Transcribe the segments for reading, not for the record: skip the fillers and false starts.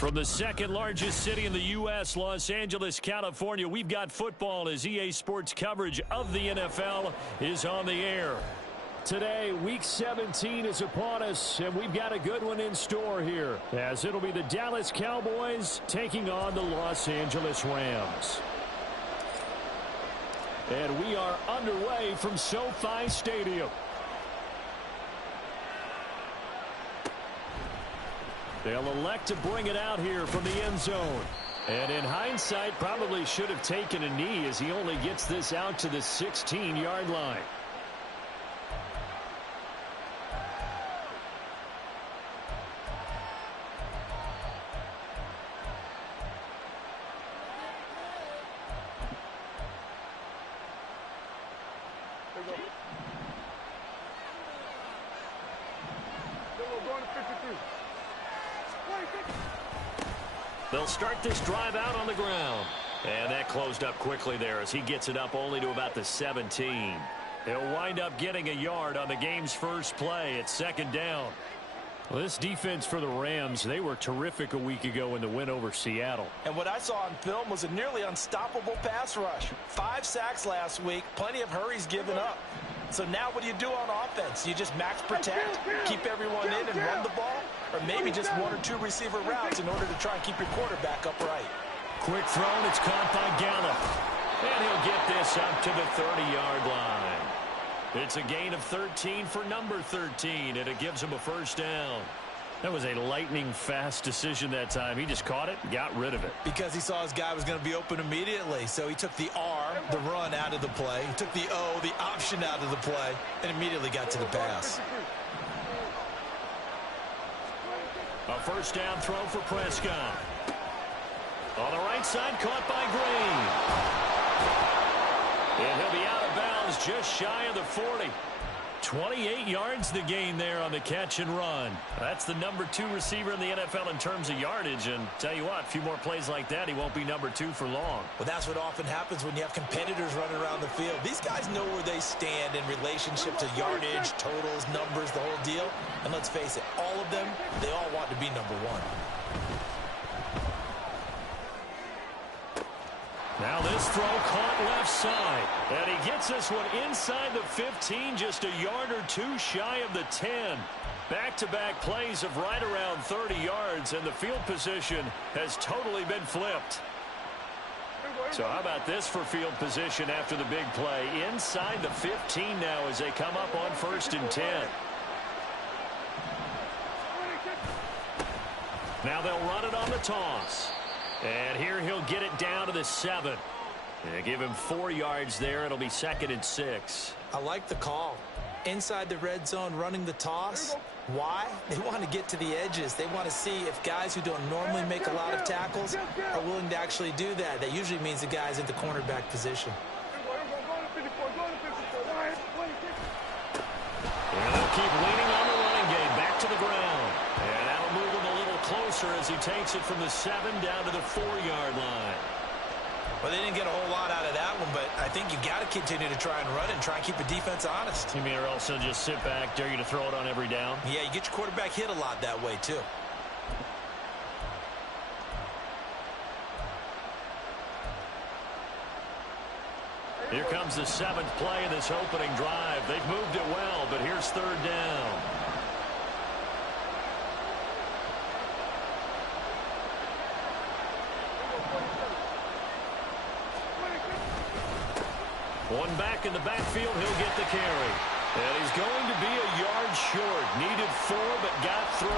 From the second largest city in the U.S., Los Angeles, California, we've got football as EA Sports coverage of the NFL is on the air. Today, Week 17 is upon us, and we've got a good one in store here, as it'll be the Dallas Cowboys taking on the Los Angeles Rams. And we are underway from SoFi Stadium. They'll elect to bring it out here from the end zone. And in hindsight, probably should have taken a knee as he only gets this out to the 16-yard line. They'll start this drive out on the ground. And that closed up quickly there as he gets it up only to about the 17. He'll wind up getting a yard on the game's first play at second down. Well, this defense for the Rams, they were terrific a week ago in the win over Seattle. And what I saw on film was a nearly unstoppable pass rush. 5 sacks last week, plenty of hurries given up. So now what do you do on offense? You just max protect, keep everyone in and run the ball? Or maybe just 1 or 2 receiver routes in order to try and keep your quarterback upright. Quick throw, and it's caught by Gallup. And he'll get this up to the 30-yard line. It's a gain of 13 for number 13, and it gives him a first down. That was a lightning-fast decision that time. He just caught it and got rid of it. Because he saw his guy was going to be open immediately. So he took the R, the run, out of the play. He took the O, the option, out of the play, and immediately got to the pass. A first down throw for Prescott. On the right side, caught by Green. And he'll be out of bounds just shy of the 40. 28 yards the gain there on the catch and run. That's the number 2 receiver in the NFL in terms of yardage. And tell you what, a few more plays like that, he won't be number 2 for long. Well, that's what often happens when you have competitors running around the field. These guys know where they stand in relationship to yardage, totals, numbers, the whole deal. And let's face it, all of them, they all want to be number 1. Now this throw caught left side. And he gets this one inside the 15, just a yard or 2 shy of the 10. Back-to-back plays of right around 30 yards, and the field position has totally been flipped. So how about this for field position after the big play? Inside the 15 now as they come up on 1st and 10. Now they'll run it on the toss. And here he'll get it down to the 7. And give him 4 yards there. It'll be 2nd and 6. I like the call. Inside the red zone running the toss. Why? They want to get to the edges. They want to see if guys who don't normally make a lot of tackles are willing to actually do that. That usually means the guy's in the cornerback position. And they'll keep leaning on the running game. Back to the ground. And that'll move him a little closer as he takes it from the 7 down to the 4-yard line. Well, they didn't get a whole lot out of that one, but I think you got to continue to try and run and try and keep the defense honest. You mean or else they'll just sit back, dare you to throw it on every down? Yeah, you get your quarterback hit a lot that way, too. Here comes the 7th play of this opening drive. They've moved it well, but here's 3rd down. One back in the backfield, he'll get the carry. And he's going to be a yard short. Needed 4, but got 3.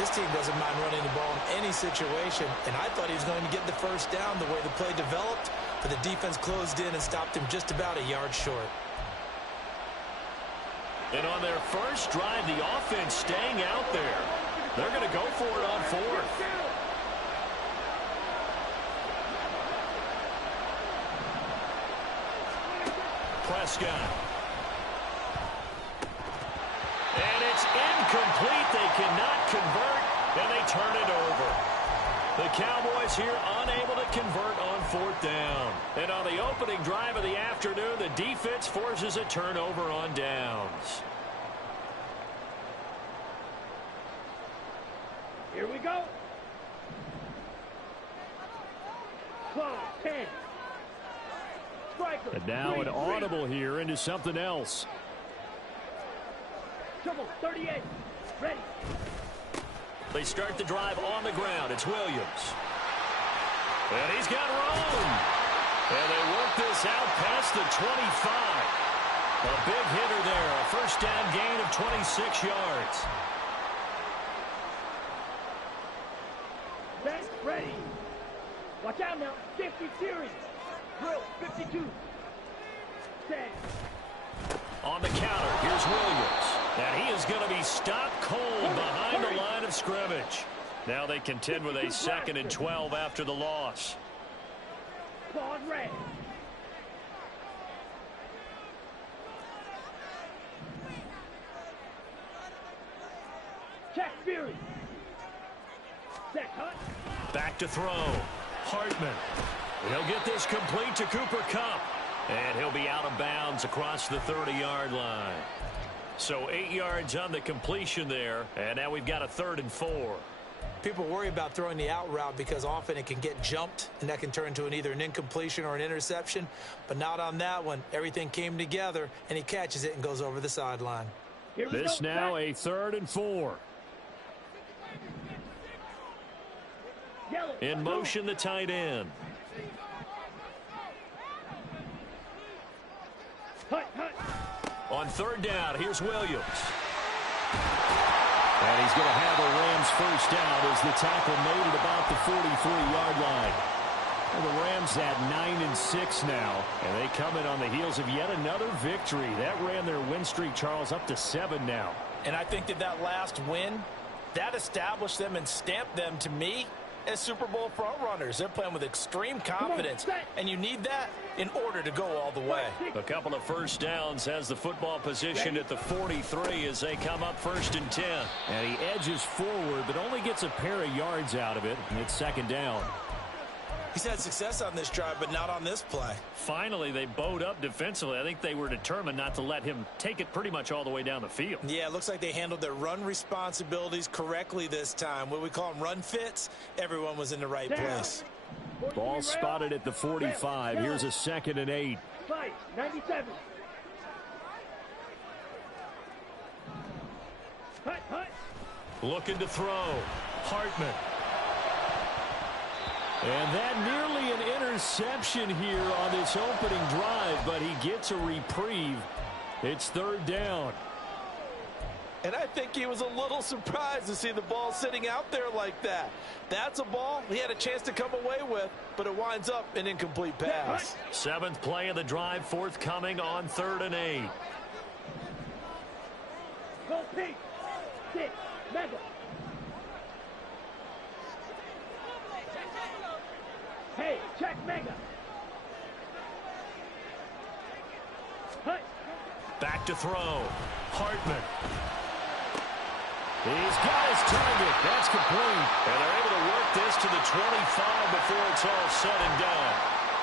This team doesn't mind running the ball in any situation, and I thought he was going to get the first down the way the play developed, but the defense closed in and stopped him just about a yard short. And on their first drive, the offense staying out there. They're going to go for it on 4th. Prescott. And it's incomplete. They cannot convert, and they turn it over. The Cowboys here unable to convert on 4th down. And on the opening drive of the afternoon, the defense forces a turnover on downs. Here we go. 12, 10. Striker. And now an audible here into something else. Trouble, 38. Ready. They start the drive on the ground. It's Williams. And he's got room. And they work this out past the 25. A big hitter there. A first down gain of 26 yards. Set, ready. Watch out now. 50 series. Drill, 52. Set. On the counter, here's Williams. And he is going to be stopped cold behind the line of scrimmage. Now they contend with a 2nd and 12 after the loss. Claude red. Check Fury. Set cut. Back to throw. Hartman. He'll get this complete to Cooper Kupp. And he'll be out of bounds across the 30-yard line. So 8 yards on the completion there. And now we've got a 3rd and 4. People worry about throwing the out route because often it can get jumped, and that can turn into either an incompletion or an interception. But not on that one. Everything came together, and he catches it and goes over the sideline. This now a 3rd and 4. In motion, the tight end. On 3rd down, here's Williams. And he's going to have a Rams first down as the tackle made at about the 43-yard line. And the Rams at 9-6 now, and they come in on the heels of yet another victory. That ran their win streak, Charles, up to 7 now. And I think that last win, that established them and stamped them, to me, as Super Bowl frontrunners. They're playing with extreme confidence, and you need that in order to go all the way. A couple of first downs has the football positioned at the 43 as they come up 1st and 10. And he edges forward, but only gets a pair of yards out of it, and it's 2nd down. He's had success on this drive, but not on this play. Finally, they bowed up defensively. I think they were determined not to let him take it pretty much all the way down the field. Yeah, it looks like they handled their run responsibilities correctly this time. What we call them run fits, everyone was in the right place. Ball spotted at the 45. Here's a 2nd and 8. 97. Looking to throw. Hartman. And that nearly an interception here on this opening drive, but he gets a reprieve. It's 3rd down. And I think he was a little surprised to see the ball sitting out there like that. That's a ball he had a chance to come away with, but it winds up an incomplete pass. 7th play of the drive forthcoming on 3rd and 8. Go Pete. 6. Mega. Hey, check Mega. Hut. Back to throw. Hartman. He's got his target. That's complete. And they're able to work this to the 25 before it's all said and done.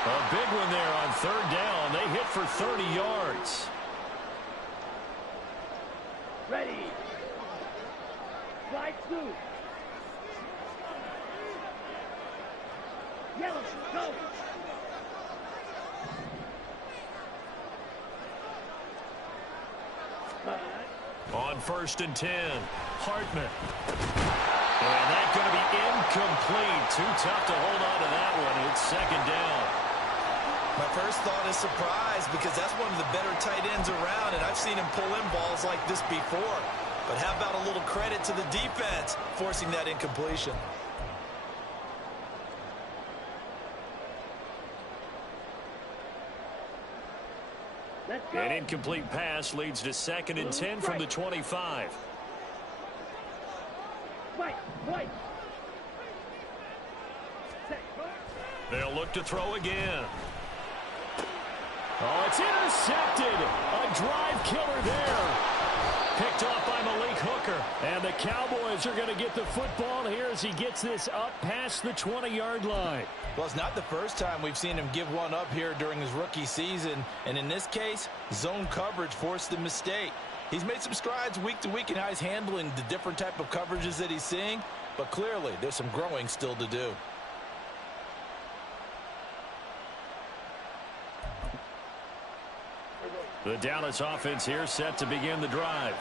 A big one there on 3rd down. They hit for 30 yards. Ready. Slide 2. Yellow, go. On 1st and 10, Hartman. And that's going to be incomplete. Too tough to hold on to that one. It's 2nd down. My first thought is surprise because that's one of the better tight ends around, and I've seen him pull in balls like this before. But how about a little credit to the defense forcing that incompletion? An incomplete pass leads to 2nd and 10 from the 25. They'll look to throw again. Oh, it's intercepted. A drive killer there. Picked off by Malik Hooker. And the Cowboys are going to get the football here as he gets this up past the 20-yard line. Well, it's not the first time we've seen him give one up here during his rookie season. And in this case, zone coverage forced the mistake. He's made some strides week to week in how he's handling the different type of coverages that he's seeing. But clearly, there's some growing still to do. The Dallas offense here set to begin the drive.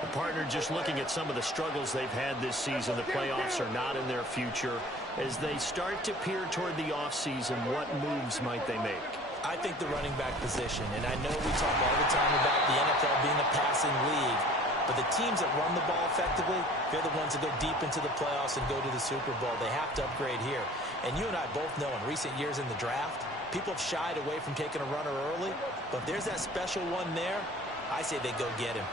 The partner just looking at some of the struggles they've had this season. The playoffs are not in their future. As they start to peer toward the offseason, what moves might they make? I think the running back position, and I know we talk all the time about the NFL being a passing league, but the teams that run the ball effectively, they're the ones that go deep into the playoffs and go to the Super Bowl. They have to upgrade here. And you and I both know in recent years in the draft, people have shied away from taking a runner early, but if there's that special one there, I say they go get him.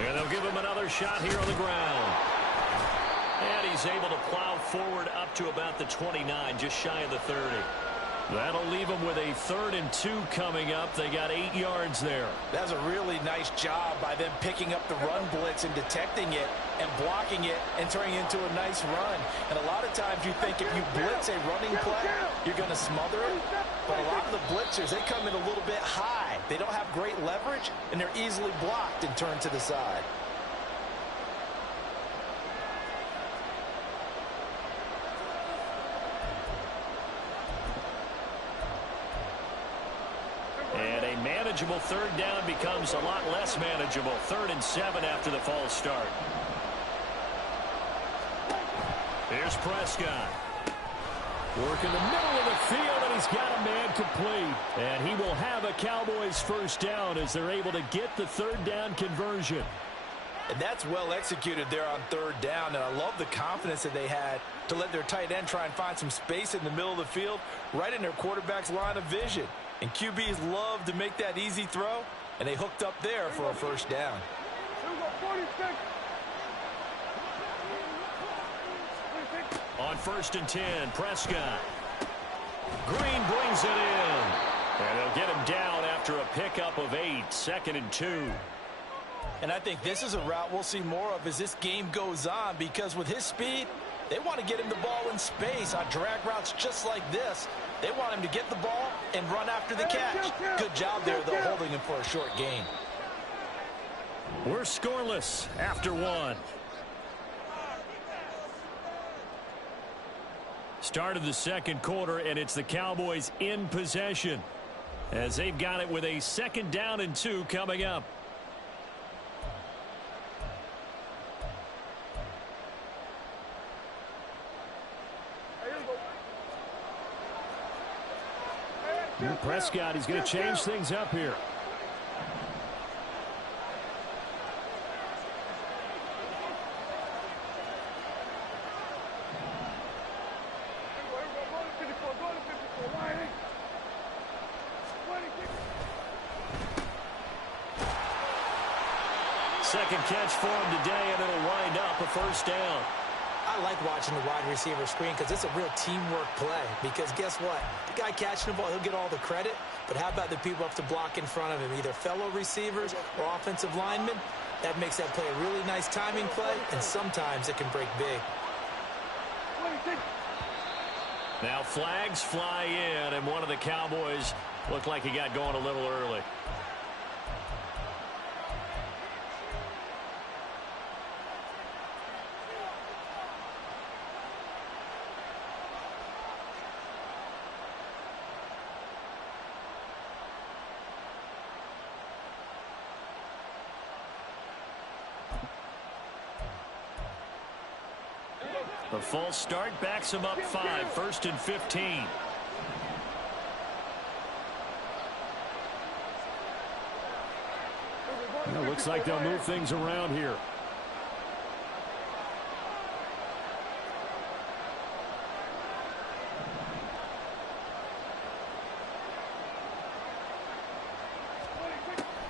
And they'll give him another shot here on the ground. And he's able to plow forward up to about the 29, just shy of the 30. That'll leave them with a 3rd and 2 coming up. They got 8 yards there. That's a really nice job by them picking up the run blitz and detecting it and blocking it and turning it into a nice run. And a lot of times you think if you blitz a running play, you're going to smother it. But a lot of the blitzers, they come in a little bit high. They don't have great leverage, and they're easily blocked and turned to the side. And a manageable 3rd down becomes a lot less manageable. 3rd and 7 after the false start. Here's Prescott. Working the middle of the field, and he's got a man complete. And he will have a Cowboys 1st down as they're able to get the 3rd down conversion. And that's well executed there on 3rd down. And I love the confidence that they had to let their tight end try and find some space in the middle of the field, right in their quarterback's line of vision. And QBs love to make that easy throw, and they hooked up there for a 1st down. On 1st and 10, Prescott. Green brings it in. And they'll get him down after a pickup of 8, 2nd and 2. And I think this is a route we'll see more of as this game goes on, because with his speed, they want to get him the ball in space on drag routes just like this. They want him to get the ball and run after the catch. Good job there, though, holding him for a short gain. We're scoreless after 1. Start of the 2nd quarter, and it's the Cowboys in possession as they've got it with a 2nd down and 2 coming up. Prescott, he's going to change things up here. Second catch for him today, and it'll wind up a 1st down. I like watching the wide receiver screen because it's a real teamwork play. Because guess what? The guy catching the ball, he'll get all the credit. But how about the people have to block in front of him, either fellow receivers or offensive linemen? That makes that play a really nice timing play, and sometimes it can break big. Now flags fly in, and one of the Cowboys looked like he got going a little early. The false start backs him up 5, 1st and 15. It looks like they'll move things around here.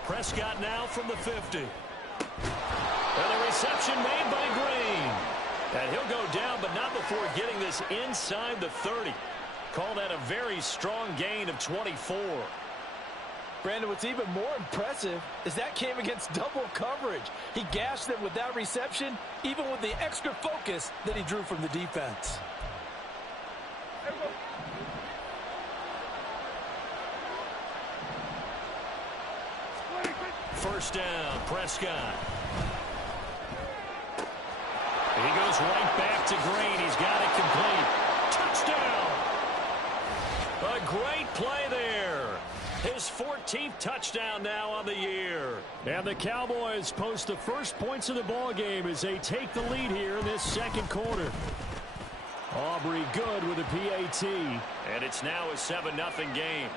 Prescott now from the 50. And a reception made by Green. And he'll go down, but not before getting this inside the 30. Call that a very strong gain of 24. Brandon, what's even more impressive is that came against double coverage. He gashed them with that reception, even with the extra focus that he drew from the defense. First down, Prescott. He goes right back to Green. He's got it complete. Touchdown! A great play there. His 14th touchdown now on the year. And the Cowboys post the first points of the ball game as they take the lead here in this second quarter. Aubrey good with a PAT. And it's now a 7-0 game.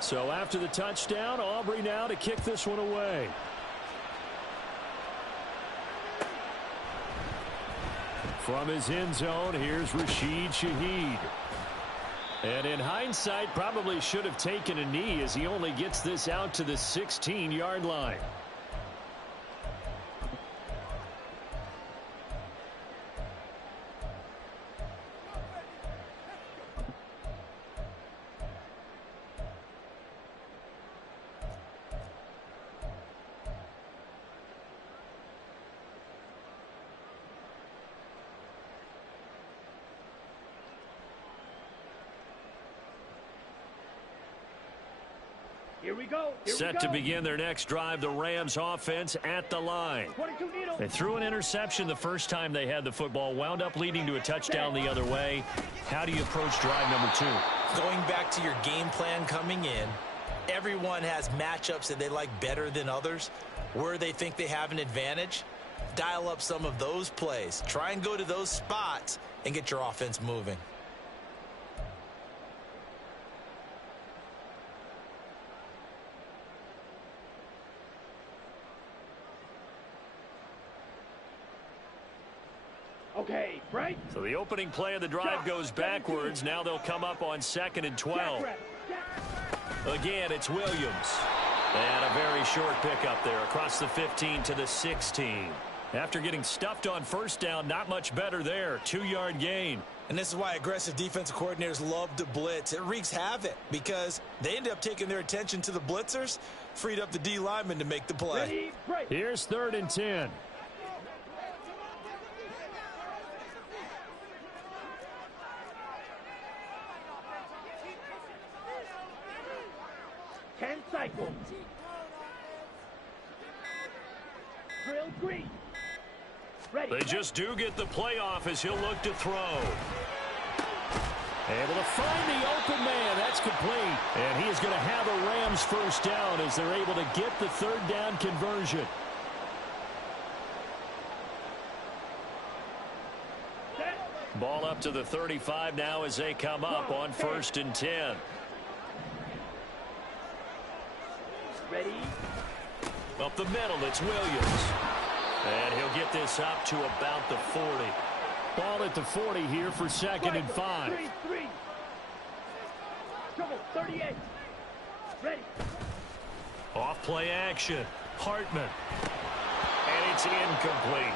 So after the touchdown, Aubrey now to kick this one away. From his end zone, here's Rashid Shaheed. And in hindsight, probably should have taken a knee as he only gets this out to the 16-yard line. Here we go. Set to begin their next drive, the Rams offense at the line. They threw an interception the first time they had the football, wound up leading to a touchdown the other way. How do you approach drive number 2? Going back to your game plan coming in, everyone has matchups that they like better than others. Where they think they have an advantage, dial up some of those plays. Try and go to those spots and get your offense moving. Okay, break. So the opening play of the drive goes backwards. Now they'll come up on 2nd and 12. Again, it's Williams. And a very short pickup there across the 15 to the 16. After getting stuffed on first down, not much better there. 2-yard gain. And this is why aggressive defensive coordinators love to blitz. It wreaks havoc because they end up taking their attention to the blitzers, freed up the D lineman to make the play. Ready, break. Here's 3rd and 10. Cycle. Drill green. Ready. They just do get the playoff as he'll look to throw. Able to find the open man. That's complete. And he is going to have a Rams first down as they're able to get the 3rd down conversion. Ball up to the 35 now as they come up on 1st and 10. Ready. Up the middle, it's Williams. And he'll get this up to about the 40. Ball at the 40 here for 2nd and 5. 3. Trouble, 38. Ready. Off play action. Hartman. And it's incomplete.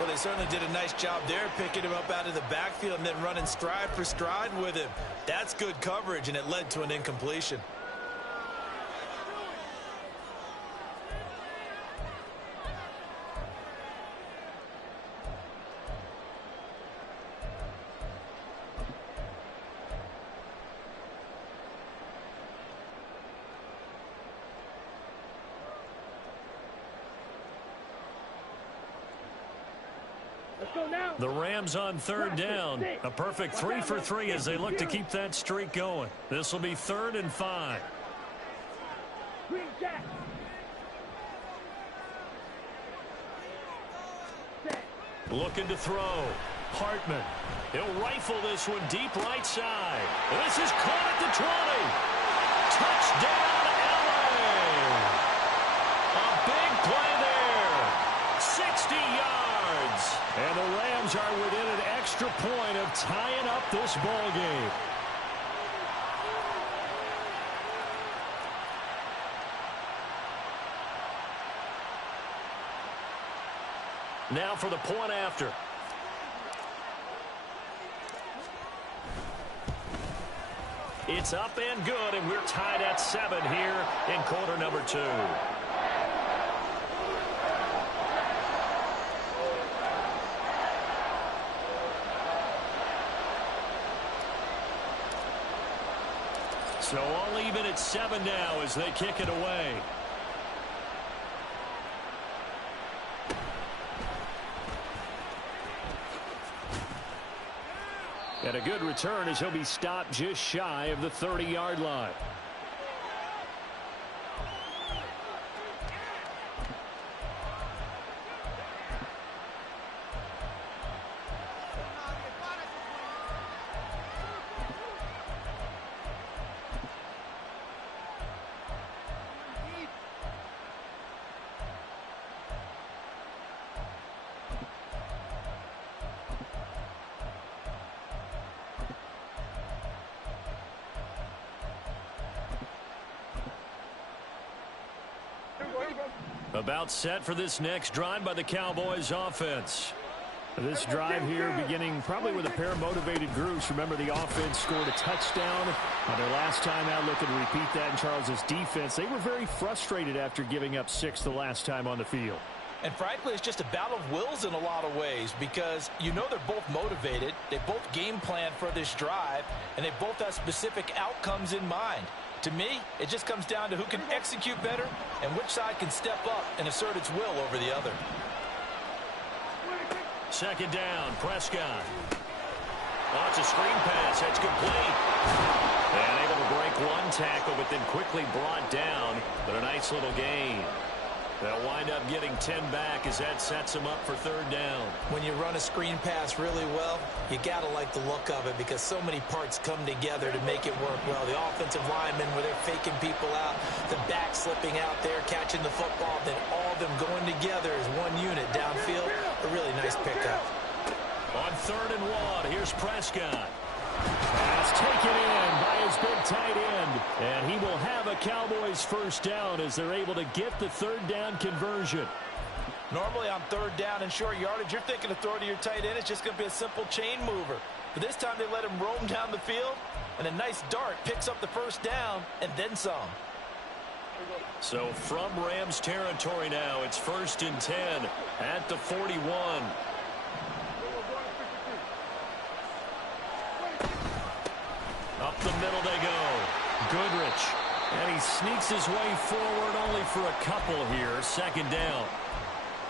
Well, they certainly did a nice job there, picking him up out of the backfield and then running stride for stride with him. That's good coverage, and it led to an incompletion. The Rams on 3rd down. A perfect 3 for 3 as they look to keep that streak going. This will be 3rd and 5. Looking to throw. Hartman. He'll rifle this one deep right side. This is caught at the 20. Touchdown, LA. A big play there. 60 yards. And the Rams are within an extra point of tying up this ball game. Now for the point after. It's up and good, and we're tied at 7 here in quarter number 2. So all even at 7 now as they kick it away. And a good return as he'll be stopped just shy of the 30-yard line. About set for this next drive by the Cowboys offense. This drive here beginning probably with a pair of motivated groups. Remember, the offense scored a touchdown on their last time out. Looking to repeat that in Charles's defense. They were very frustrated after giving up 6 the last time on the field. And frankly, it's just a battle of wills in a lot of ways because you know they're both motivated. They both game plan for this drive, and they both have specific outcomes in mind. To me, it just comes down to who can execute better and which side can step up and assert its will over the other. Second down, Prescott. Oh, it's a screen pass. That's complete. And able to break one tackle, but then quickly brought down. But a nice little gain. They'll wind up getting 10 back as that sets them up for third down. When you run a screen pass really well, you got to like the look of it because so many parts come together to make it work well. The offensive linemen, where they're faking people out, the back slipping out there, catching the football, then all of them going together as one unit downfield. A really nice pickup. On 3rd and 1, here's Prescott. Pass taken in by his big tight end. And he will have a Cowboys first down as they're able to get the third down conversion. Normally on 3rd down and short yardage, you're thinking of throwing to your tight end. It's just going to be a simple chain mover. But this time they let him roam down the field, and a nice dart picks up the first down and then some. So from Rams territory now, it's 1st and 10 at the 41. Up the middle they go. Goodrich. And he sneaks his way forward only for a couple here. 2nd down.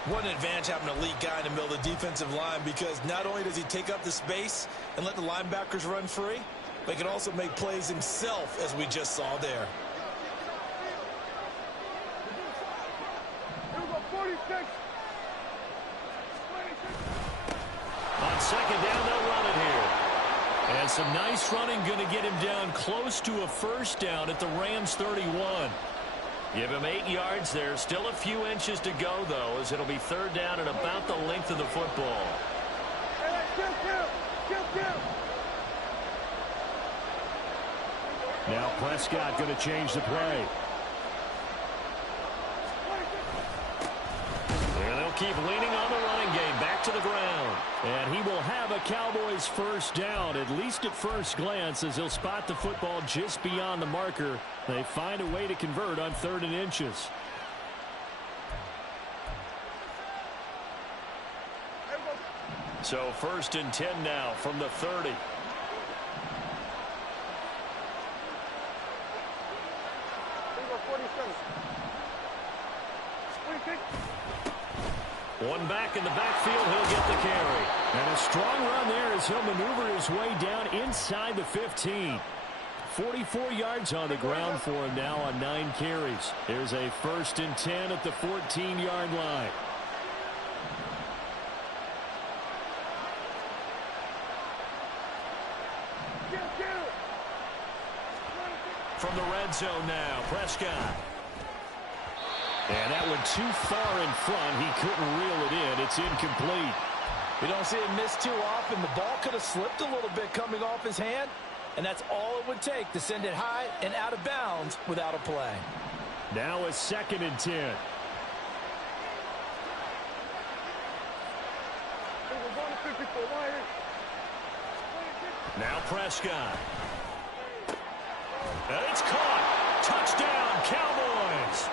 What an advantage having a elite guy in the middle of the defensive line because not only does he take up the space and let the linebackers run free, but he can also make plays himself, as we just saw there. On 2nd down, they'll run it here. And some nice running going to get him down close to a first down at the Rams 31. Give him 8 yards there. Still a few inches to go, though, as it'll be 3rd down and about the length of the football. Now Prescott going to change the play. And they'll keep leaning on the running game. Back to the ground. And he will have a Cowboys first down, at least at first glance, as he'll spot the football just beyond the marker. They find a way to convert on 3rd and inches. So 1st and 10 now from the 30. One back in the backfield, he'll get the carry. And a strong run there as he'll maneuver his way down inside the 15. 44 yards on the ground for him now on 9 carries. Here's a 1st and 10 at the 14-yard line. From the red zone now, Prescott. And that one too far in front. He couldn't reel it in. It's incomplete. We don't see it miss too often. The ball could have slipped a little bit coming off his hand, and that's all it would take to send it high and out of bounds without a play. Now a 2nd and 10. Now Prescott. And it's caught. Touchdown, Cowboys.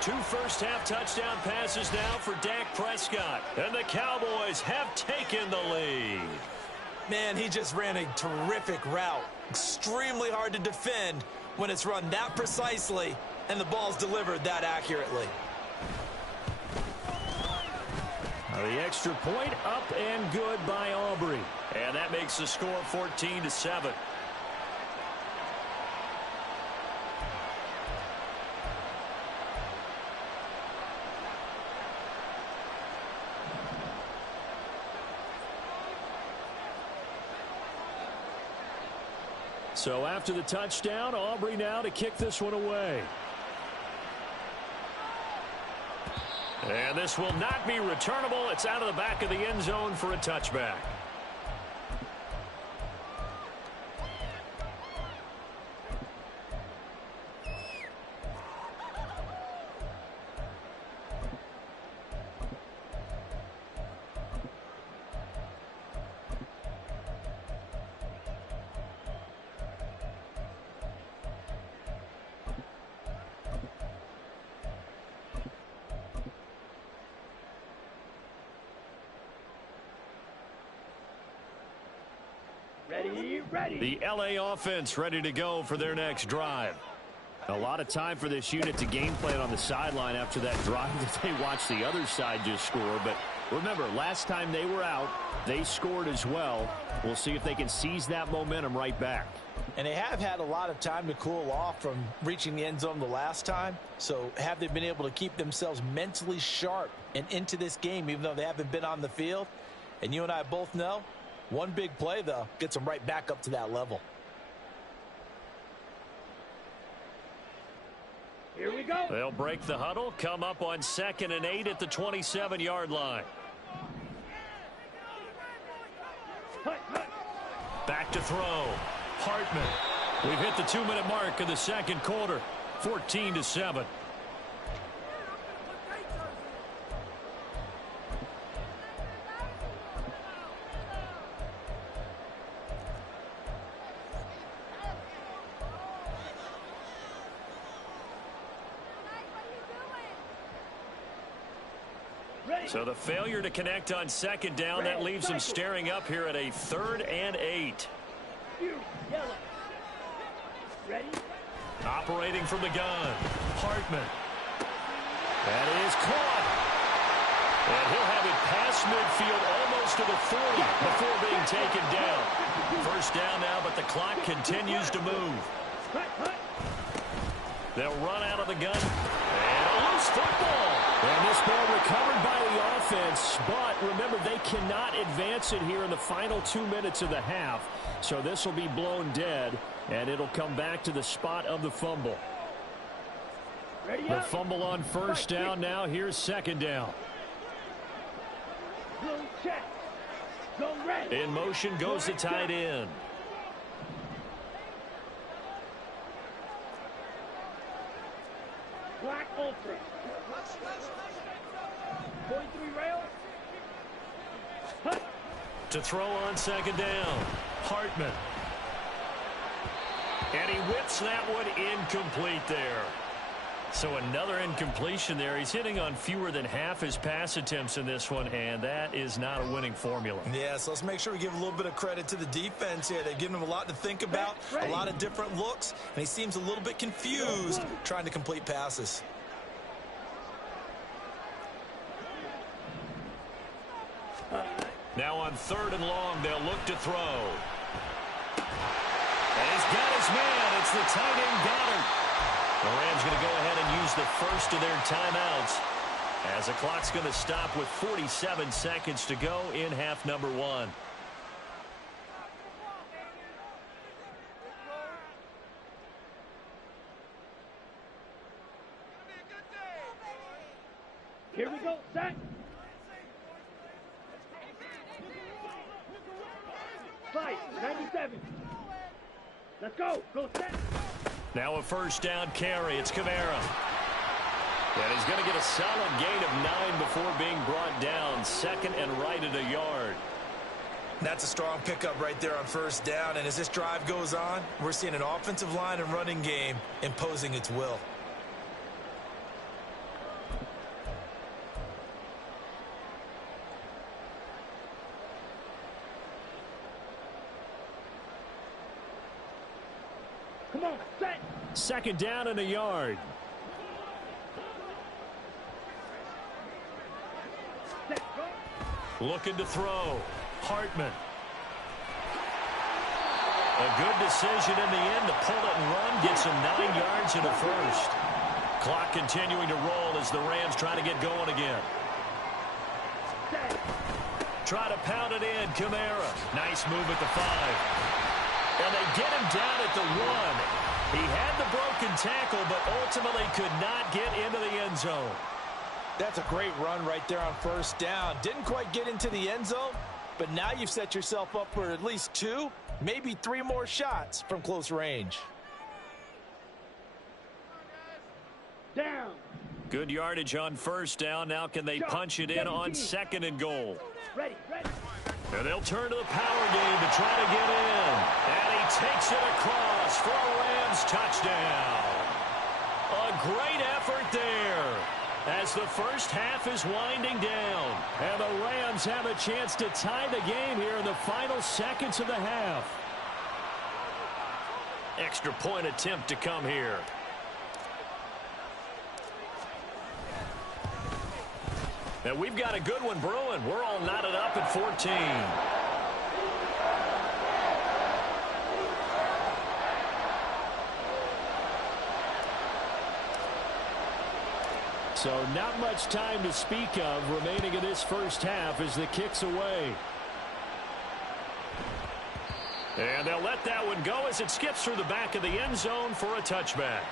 2 first-half touchdown passes now for Dak Prescott. And the Cowboys have taken the lead. Man, he just ran a terrific route. Extremely hard to defend when it's run that precisely and the ball's delivered that accurately. The extra point up and good by Aubrey. And that makes makes the score 14-7. So after the touchdown, Aubrey now to kick this one away. And this will not be returnable. It's out of the back of the end zone for a touchback. Ready. The LA offense ready to go for their next drive. A lot of time for this unit to game plan on the sideline after that drive that they watched the other side just score. But remember, last time they were out, they scored as well. We'll see if they can seize that momentum right back. And they have had a lot of time to cool off from reaching the end zone the last time. So have they been able to keep themselves mentally sharp and into this game even though they haven't been on the field? And you and I both know, one big play, though, gets them right back up to that level. Here we go. They'll break the huddle, come up on 2nd and 8 at the 27-yard line. Back to throw. Hartman. We've hit the 2-minute mark of the second quarter. 14-7. So the failure to connect on 2nd down, that leaves them staring up here at a 3rd and 8. Ready? Operating from the gun. Hartman. That is caught. And he'll have it past midfield almost to the 40 before being taken down. First down now, but the clock continues to move. They'll run out of the gun. And a loose football. And this ball recovered by the offense, but remember, they cannot advance it here in the final 2 minutes of the half. So this will be blown dead, and it'll come back to the spot of the fumble. The fumble on first down now. Here's 2nd down. In motion goes the tight end. Black Ultra. 43 rail. To throw on 2nd down. Hartman. And he whips that one incomplete there. So another incompletion there. He's hitting on fewer than half his pass attempts in this one, and that is not a winning formula. Yeah, so let's make sure we give a little bit of credit to the defense here. They've given him a lot to think about, a lot of different looks, and he seems a little bit confused trying to complete passes. Now on 3rd and long, they'll look to throw. And he's got his man. It's the tight end, Goddard. The Rams going to go ahead and use the first of their timeouts as the clock's going to stop with 47 seconds to go in half number 1. Here we go, set. Fight, 97. Let's go. Go set. Now a first down carry. It's Kamara. And he's going to get a solid gain of 9 before being brought down. 2nd and right at a yard. That's a strong pickup right there on first down. And as this drive goes on, we're seeing an offensive line and running game imposing its will. Come on, set. 2nd down and a yard. Set, go. Looking to throw. Hartman. A good decision in the end to pull it and run, get some 9 yards and a first. Clock continuing to roll as the Rams try to get going again. Try to pound it in, Kamara. Nice move at the 5. And they get him down at the 1. He had the broken tackle, but ultimately could not get into the end zone. That's a great run right there on first down. Didn't quite get into the end zone, but now you've set yourself up for at least 2, maybe 3 more shots from close range. Down. Good yardage on first down. Now can they punch it in on 2nd and goal? Ready. And they'll turn to the power game to try to get in. And he takes it across for a Rams touchdown. A great effort there as the first half is winding down. And the Rams have a chance to tie the game here in the final seconds of the half. Extra point attempt to come here. Now we've got a good one brewing. We're all knotted up at 14. So not much time to speak of remaining in this first half as the kick's away. And they'll let that one go as it skips through the back of the end zone for a touchback.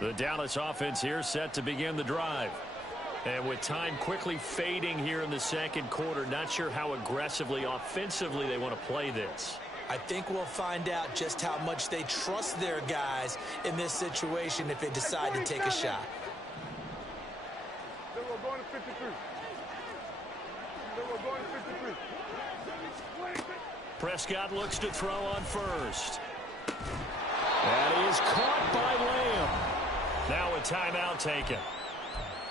The Dallas offense here set to begin the drive. And with time quickly fading here in the second quarter, not sure how aggressively, offensively they want to play this. I think we'll find out just how much they trust their guys in this situation if they decide to take a shot. Then we're going to 53. Then we're going to 53. Prescott looks to throw on first. That is caught by Lamb. Now a timeout taken.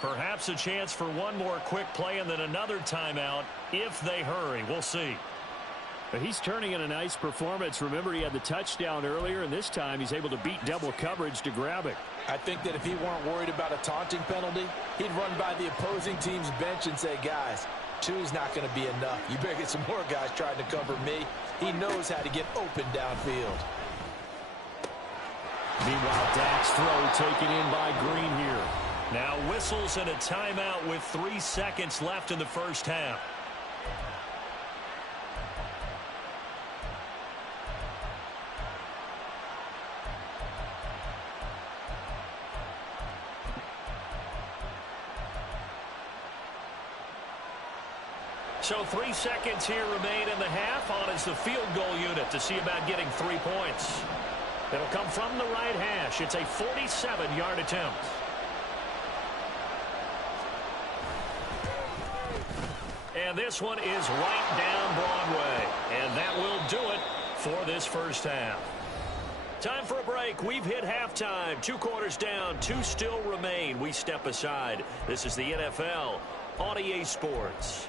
Perhaps a chance for one more quick play and then another timeout if they hurry. We'll see. But he's turning in a nice performance. Remember, he had the touchdown earlier, and this time he's able to beat double coverage to grab it. I think that if he weren't worried about a taunting penalty, he'd run by the opposing team's bench and say, guys, 2's not going to be enough. You better get some more guys trying to cover me. He knows how to get open downfield. Meanwhile, Dak's throw taken in by Green here. Now whistles and a timeout with 3 seconds left in the first half. So 3 seconds here remain in the half. On is the field goal unit to see about getting 3 points. It'll come from the right hash. It's a 47-yard attempt. And this one is right down Broadway. And that will do it for this first half. Time for a break. We've hit halftime. 2 quarters down. 2 still remain. We step aside. This is the NFL on EA Sports.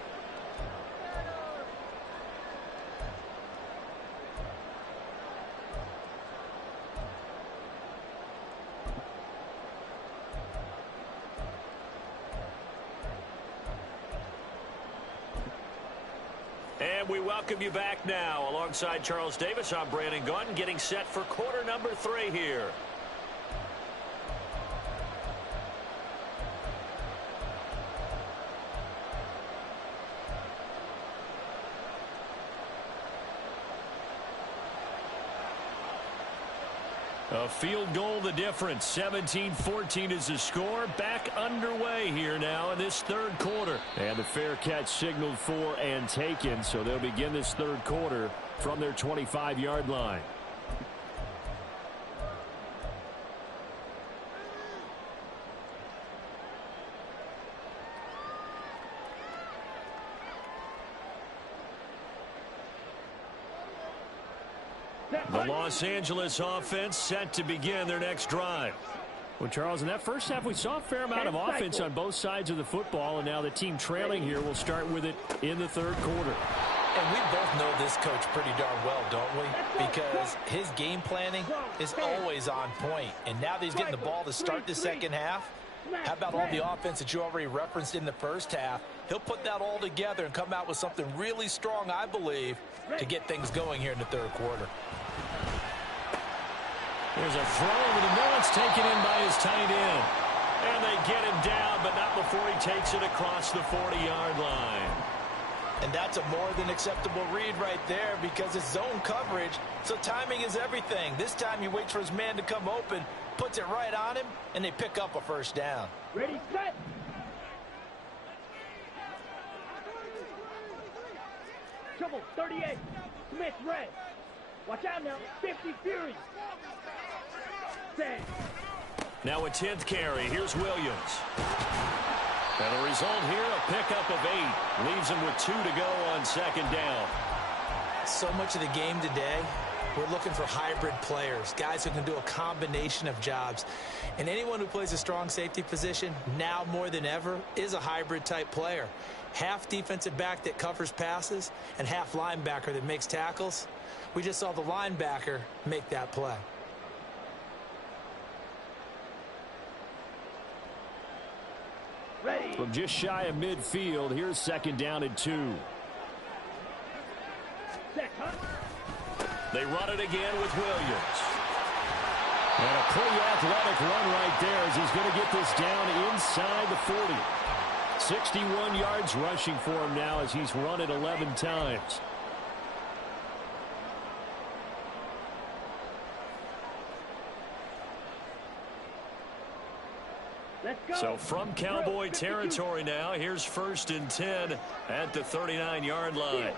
And we welcome you back now. Alongside Charles Davis, I'm Brandon Gaudin, getting set for quarter number 3 here. A field goal the difference. 17-14 is the score. Back underway here now in this third quarter. And the fair catch signaled for and taken, so they'll begin this third quarter from their 25-yard line. The Los Angeles offense set to begin their next drive. Well, Charles, in that first half, we saw a fair amount of offense on both sides of the football, and now the team trailing here will start with it in the third quarter. And we both know this coach pretty darn well, don't we? Because his game planning is always on point. And now that he's getting the ball to start the second half, how about all the offense that you already referenced in the first half? He'll put that all together and come out with something really strong, I believe, to get things going here in the third quarter. There's a throw over the middle. It's taken in by his tight end. And they get him down, but not before he takes it across the 40-yard line. And that's a more than acceptable read right there because it's zone coverage, so timing is everything. This time he waits for his man to come open, puts it right on him, and they pick up a first down. Ready, set. Trouble, 38. Smith, red. Watch out now, 50 Fury. Now a 10th carry. Here's Williams. And the result here, a pickup of 8. Leaves him with 2 to go on second down. So much of the game today, we're looking for hybrid players, guys who can do a combination of jobs. And anyone who plays a strong safety position, now more than ever, is a hybrid type player. Half defensive back that covers passes and half linebacker that makes tackles. We just saw the linebacker make that play. Ready. From just shy of midfield, here's second down and 2. They run it again with Williams. And a pretty athletic run right there as he's going to get this down inside the 40. 61 yards rushing for him now as he's run it 11 times. So from Cowboy territory now, here's 1st and 10 at the 39-yard line.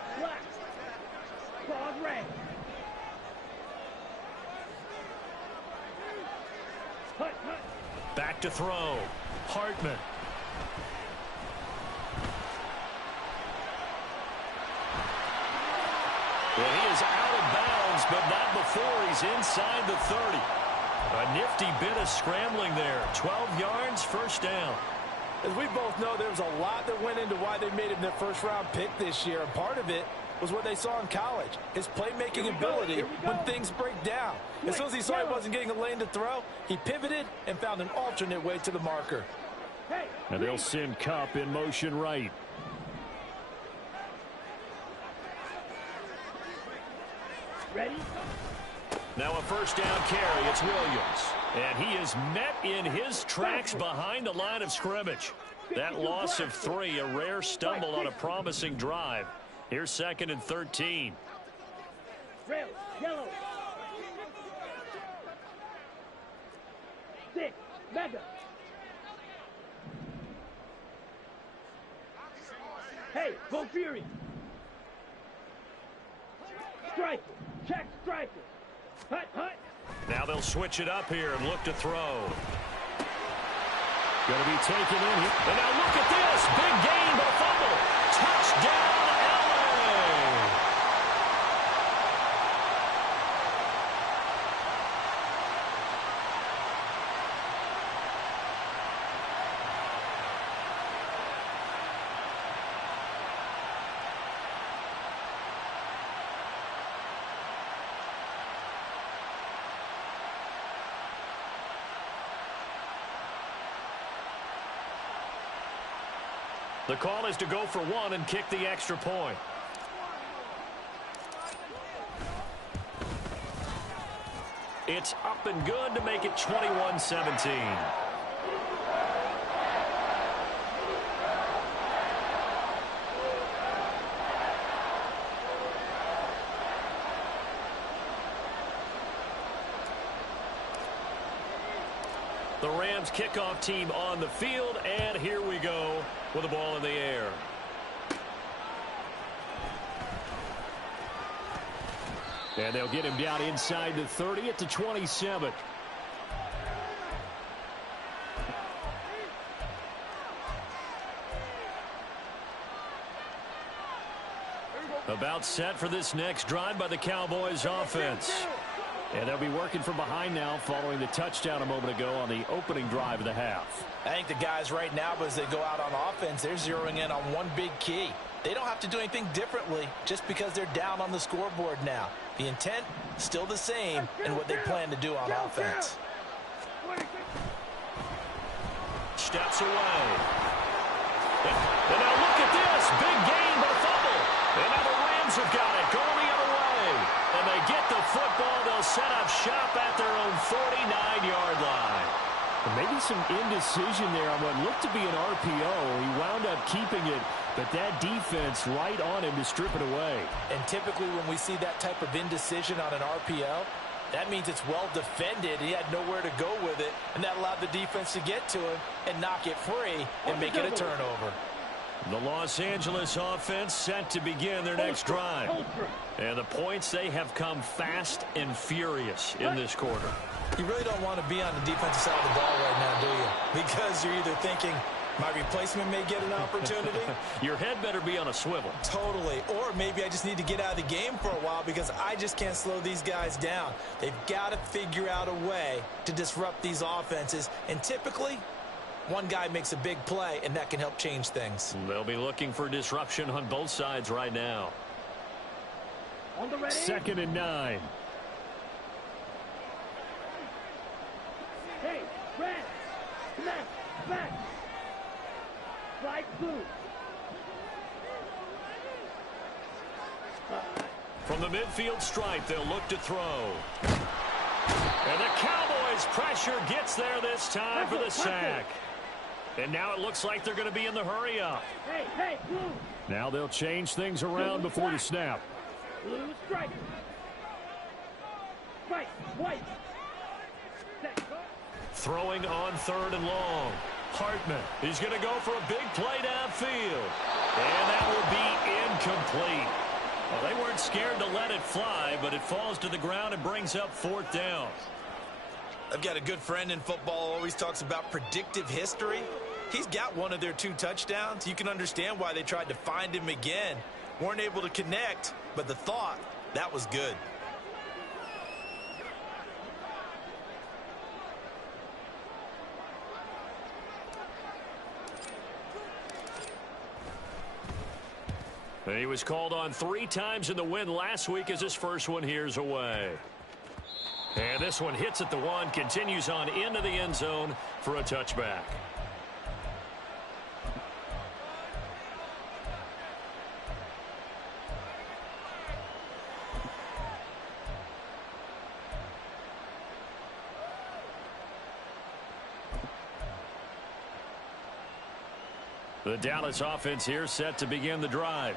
Back to throw. Hartman. Well, he is out of bounds, but not before he's inside the 30. A nifty bit of scrambling there. 12 yards, first down. As we both know, there's a lot that went into why they made him their first-round pick this year. And part of it was what they saw in college, his playmaking ability when things break down. As soon as he saw he wasn't getting a lane to throw, he pivoted and found an alternate way to the marker. And they'll send Kupp in motion right. Ready? Now a first down carry. It's Williams. And he is met in his tracks behind the line of scrimmage. That loss of 3, a rare stumble on a promising drive. Here's 2nd and 13. Red, yellow. 6, mega. Hey, go Fury. Striker, check striker. Hut, hut. Now they'll switch it up here and look to throw. Going to be taken in here. And now look at this. Big gain, but a fumble. Touchdown, LA. The call is to go for 1 and kick the extra point. It's up and good to make it 21-17. The Rams kickoff team on the field, and here we go with the ball in the air. And they'll get him down inside the 30 at the 27. About set for this next drive by the Cowboys offense. And they'll be working from behind now following the touchdown a moment ago on the opening drive of the half. I think the guys right now, as they go out on offense, they're zeroing in on one big key. They don't have to do anything differently just because they're down on the scoreboard now. The intent, still the same in what they plan to do on offense. Steps away. And now look at this. Big gain but a fumble. And now the Rams have got it going the other way. And they get the football. They'll set up shop at their own 49-yard line. And maybe some indecision there on what looked to be an RPO. He wound up keeping it, but that defense right on him to strip it away. And typically when we see that type of indecision on an RPO, that means it's well defended. He had nowhere to go with it, and that allowed the defense to get to him and knock it free and make it a turnover. The Los Angeles offense set to begin their next drive. And the points, they have come fast and furious in this quarter. You really don't want to be on the defensive side of the ball right now, do you? Because you're either thinking, my replacement may get an opportunity. Your head better be on a swivel. Totally. Or maybe I just need to get out of the game for a while because I just can't slow these guys down. They've got to figure out a way to disrupt these offenses. And typically, one guy makes a big play, and that can help change things. They'll be looking for disruption on both sides right now. On the ready. 2nd and 9. Hey, red. Left. Back. Right blue. From the midfield stripe, they'll look to throw. And the Cowboys pressure gets there this time for the sack. And now it looks like they're going to be in the hurry up. Hey, blue. Now they'll change things around before the snap. Blue strike. Strike, white. Set. Throwing on 3rd and long. Hartman, he's going to go for a big play downfield. And that will be incomplete. Well, they weren't scared to let it fly, but it falls to the ground and brings up 4th down. I've got a good friend in football, always talks about predictive history. He's got one of their 2 touchdowns. You can understand why they tried to find him again. Weren't able to connect, but the thought, that was good. And he was called on 3 times in the win last week as his first one here's away. And this one hits at the 1, continues on into the end zone for a touchback. The Dallas offense here set to begin the drive.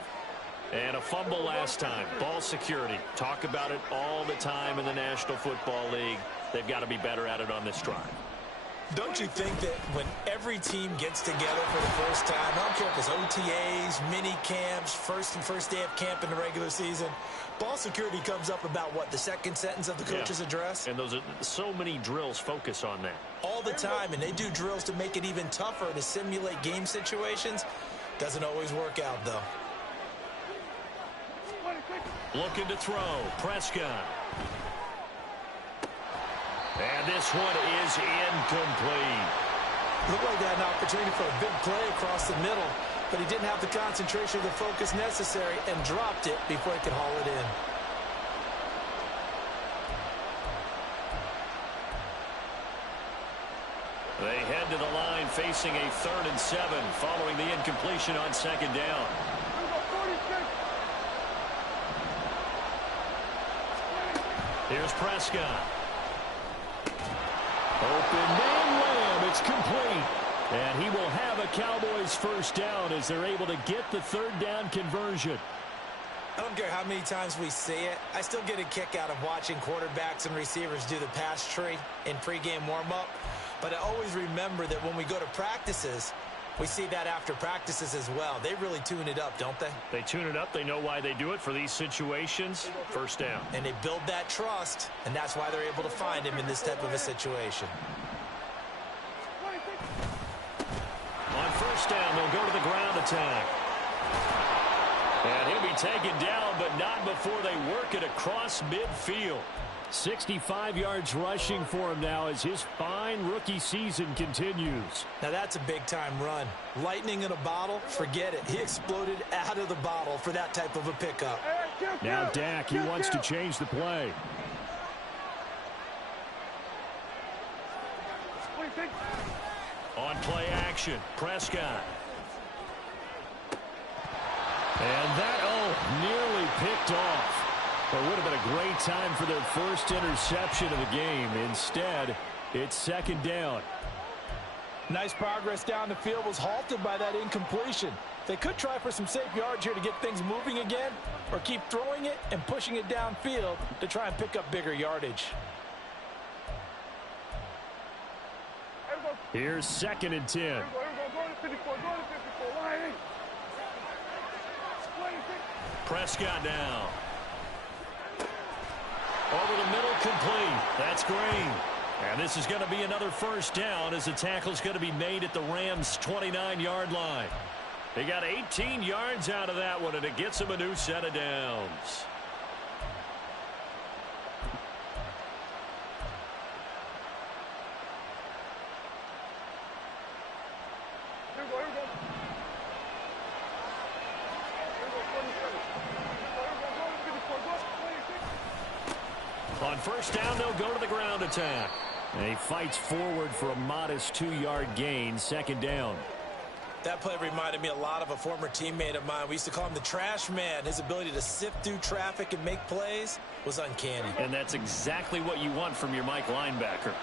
And a fumble last time. Ball security. Talk about it all the time in the National Football League. They've got to be better at it on this drive. Don't you think that when every team gets together for the first time, I don't care if it's OTAs, mini camps, first day of camp in the regular season, ball security comes up about what, the second sentence of the coach's address? And those are so many drills focus on that. All the time, and they do drills to make it even tougher to simulate game situations. Doesn't always work out, though. Looking to throw. Prescott. And this one is incomplete. Looked like they had an opportunity for a big play across the middle, but he didn't have the concentration or the focus necessary and dropped it before he could haul it in. They head to the line facing a 3rd and 7 following the incompletion on 2nd down. Here's Prescott. Open man wham. It's complete. And he will have a Cowboys first down as they're able to get the 3rd down conversion. I don't care how many times we see it. I still get a kick out of watching quarterbacks and receivers do the pass tree in pregame warm-up. But I always remember that when we go to practices, we see that after practices as well. They really tune it up, don't they? They tune it up. They know why they do it for these situations. First down. And they build that trust, and that's why they're able to find him in this type of a situation. On first down, they'll go to the ground attack. And he'll be taken down, but not before they work it across midfield. 65 yards rushing for him now as his fine rookie season continues. Now that's a big-time run. Lightning in a bottle, forget it. He exploded out of the bottle for that type of a pickup. Now Dak, he wants to change the play. On play action, Prescott. And that, nearly picked off. But it would have been a great time for their first interception of the game. Instead, it's second down. Nice progress down the field was halted by that incompletion. They could try for some safe yards here to get things moving again, or keep throwing it and pushing it downfield to try and pick up bigger yardage. Here's second and 10. Prescott now. Over the middle, complete. That's Green. And this is going to be another first down as the tackle's going to be made at the Rams' 29-yard line. They got 18 yards out of that one, and it gets them a new set of downs. On first down, they'll go to the ground attack. And he fights forward for a modest 2-yard gain, second down. That play reminded me a lot of a former teammate of mine. We used to call him the trash man. His ability to sift through traffic and make plays was uncanny. And that's exactly what you want from your Mike linebacker.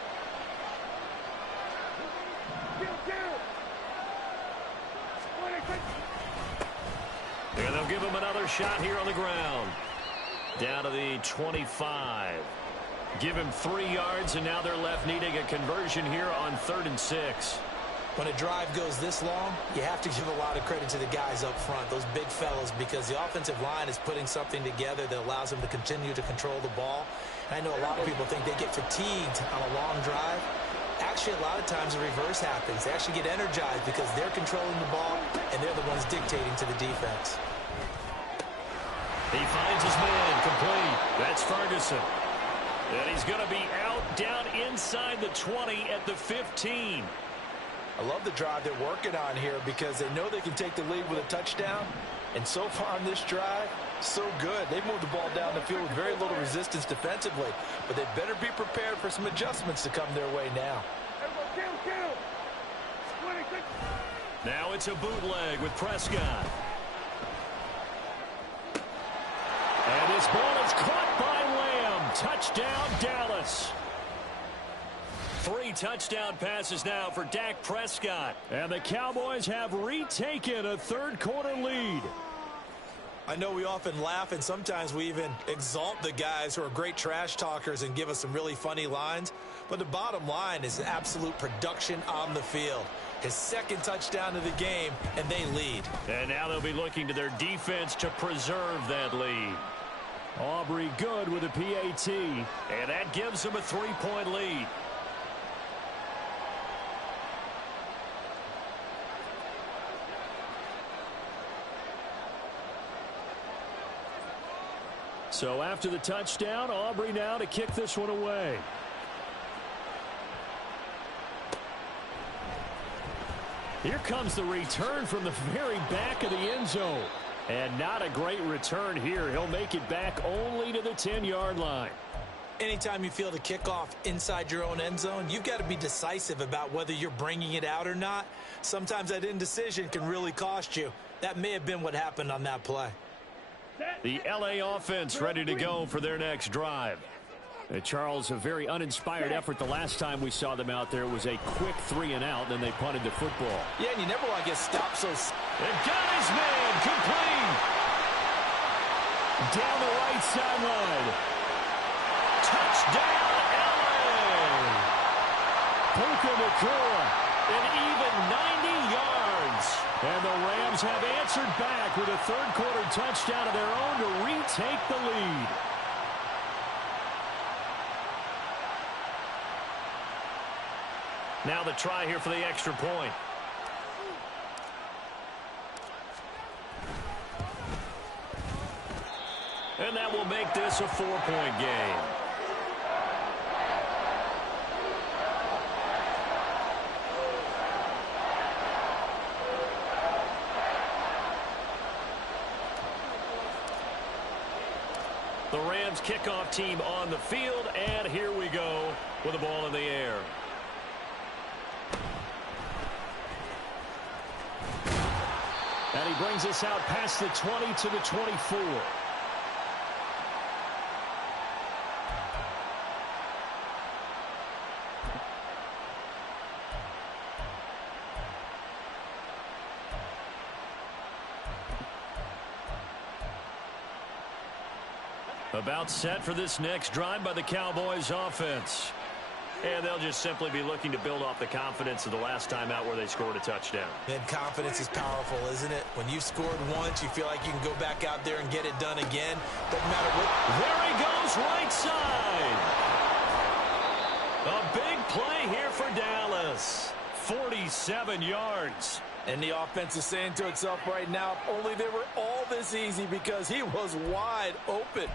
And they'll give him another shot here on the ground. Down to the 25. Give him 3 yards, and now they're left needing a conversion here on 3rd and 6. When a drive goes this long, you have to give a lot of credit to the guys up front, those big fellas, because the offensive line is putting something together that allows them to continue to control the ball. And I know a lot of people think they get fatigued on a long drive. Actually, a lot of times the reverse happens. They actually get energized because they're controlling the ball, and they're the ones dictating to the defense. He finds his man, complete. That's Ferguson. And he's going to be out down inside the 20 at the 15. I love the drive they're working on here because they know they can take the lead with a touchdown. And so far on this drive, so good. They moved the ball down the field with very little resistance defensively. But they better be prepared for some adjustments to come their way now. Now it's a bootleg with Prescott. And this ball is caught by Lamb. Touchdown, Dallas. 3 touchdown passes now for Dak Prescott. And the Cowboys have retaken a third-quarter lead. I know we often laugh, and sometimes we even exalt the guys who are great trash talkers and give us some really funny lines. But the bottom line is absolute production on the field. His second touchdown of the game, and they lead. And now they'll be looking to their defense to preserve that lead. Aubrey good with a PAT, and that gives them a 3-point lead. So after the touchdown, Aubrey now to kick this one away. Here comes the return from the very back of the end zone. And not a great return here. He'll make it back only to the 10-yard line. Anytime you feel the kickoff inside your own end zone, you've got to be decisive about whether you're bringing it out or not. Sometimes that indecision can really cost you. That may have been what happened on that play. The LA offense ready to go for their next drive. Charles, a very uninspired effort the last time we saw them out there. It was a quick 3-and-out, then they punted the football. Yeah, and you never want to get stopped so... They've got his man, complete. Down the right sideline. Touchdown, LA. Puka Nacua, an even 90 yards. And the Rams have answered back with a third-quarter touchdown of their own to retake the lead. Now the try here for the extra point. And that will make this a 4-point game. The Rams kickoff team on the field, and here we go with the ball in the air. And he brings us out past the 20 to the 24. About set for this next drive by the Cowboys offense. And they'll just simply be looking to build off the confidence of the last time out where they scored a touchdown. And confidence is powerful, isn't it? When you've scored once, you feel like you can go back out there and get it done again. Doesn't matter what. There he goes, right side. A big play here for Dallas. 47 yards. And the offense is saying to itself right now, if only they were all this easy, because he was wide open.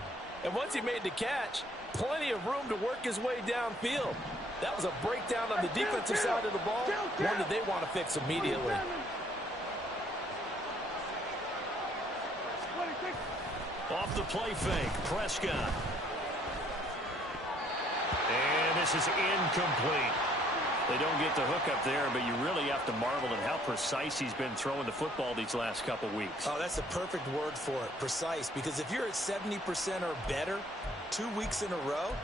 And once he made the catch, plenty of room to work his way downfield. That was a breakdown on the defensive side of the ball, one that they want to fix immediately. Off the play fake, Prescott. And this is incomplete. They don't get the hook up there, but you really have to marvel at how precise he's been throwing the football these last couple weeks. Oh, that's a perfect word for it, precise, because if you're at 70% or better 2 weeks in a row,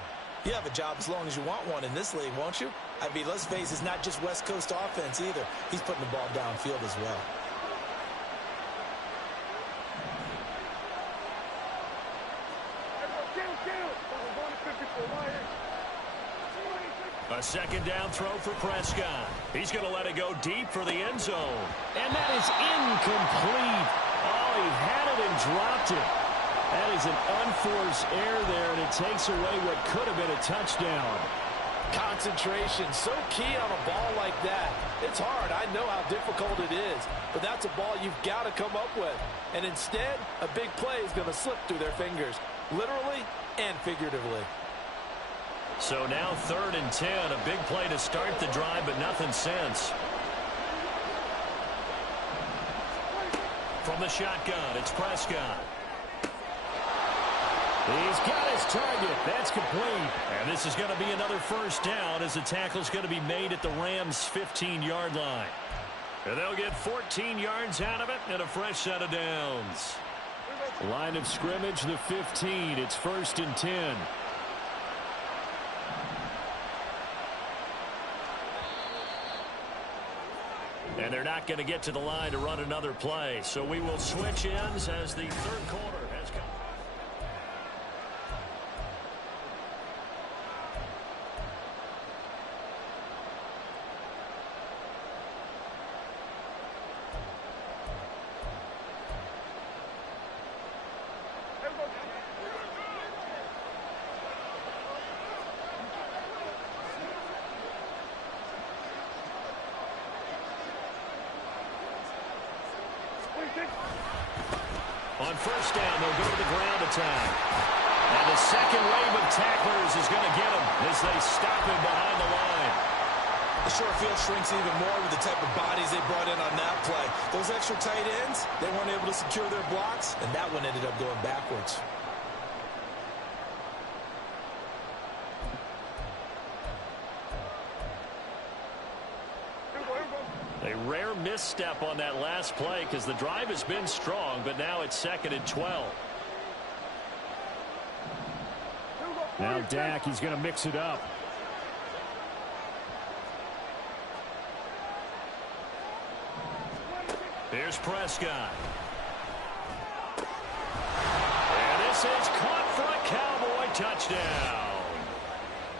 you have a job as long as you want one in this league, won't you? I mean, let's face it, it's not just West Coast offense either. He's putting the ball downfield as well. A second down throw for Prescott. He's going to let it go deep for the end zone. And that is incomplete. Oh, he had it and dropped it. That is an unforced error there, and it takes away what could have been a touchdown. Concentration, so key on a ball like that. It's hard. I know how difficult it is, but that's a ball you've got to come up with. And instead, a big play is going to slip through their fingers, literally and figuratively. So now 3rd and 10, a big play to start the drive, but nothing since. From the shotgun, it's Prescott. He's got his target. That's complete. And this is going to be another first down as the tackle's going to be made at the Rams' 15-yard line. And they'll get 14 yards out of it and a fresh set of downs. Line of scrimmage, the 15. It's 1st and 10. And they're not going to get to the line to run another play. So we will switch ends as the third quarter has come. On first down, they'll go to the ground attack. And the second wave of tacklers is going to get him as they stop him behind the line. The short field shrinks even more with the type of bodies they brought in on that play. Those extra tight ends, they weren't able to secure their blocks, and that one ended up going backwards. A rare misstep on that last play because the drive has been strong, but now it's 2nd and 12. Now Dak, he's going to mix it up. Here's Prescott. And this is caught for a Cowboy touchdown.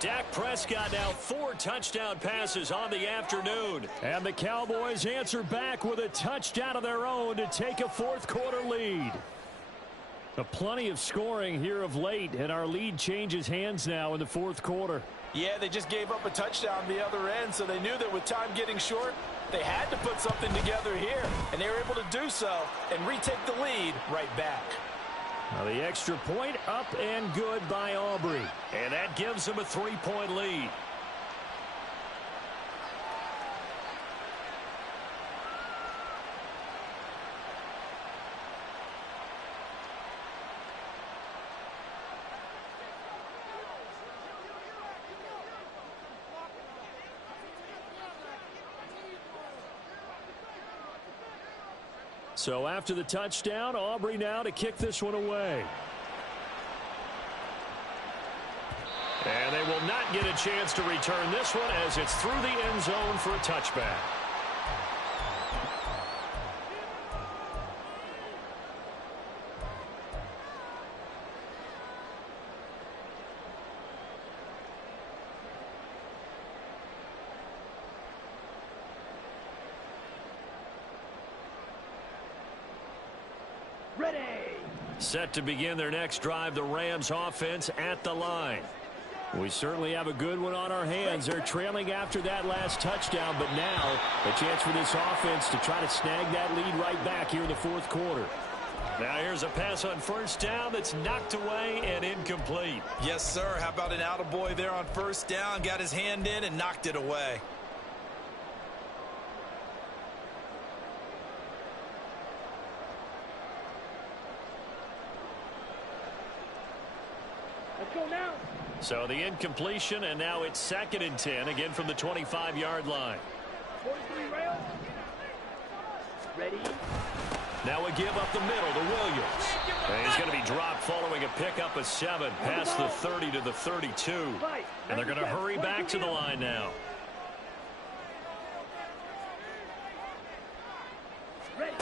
Dak Prescott now 4 touchdown passes on the afternoon. And the Cowboys answer back with a touchdown of their own to take a fourth-quarter lead. Plenty of scoring here of late, and our lead changes hands now in the fourth quarter. Yeah, they just gave up a touchdown on the other end, so they knew that with time getting short, they had to put something together here, and they were able to do so and retake the lead right back. Now the extra point up and good by Aubrey, and that gives them a 3-point lead. So after the touchdown, Aubrey now to kick this one away. And they will not get a chance to return this one as it's through the end zone for a touchback. Ready. Set to begin their next drive, the Rams offense at the line. We certainly have a good one on our hands. They're trailing after that last touchdown, but now a chance for this offense to try to snag that lead right back here in the fourth quarter. Now here's a pass on first down that's knocked away and incomplete. Yes, sir. How about an attaboy there on first down? Got his hand in and knocked it away. Let's go now. So the incompletion, and now it's 2nd and 10, again from the 25-yard line. 43 rails. Ready. Now a give up the middle to Williams. And he's going to be dropped following a pickup of 7 past the 30 to the 32. And they're going to hurry back to the line now. Ready.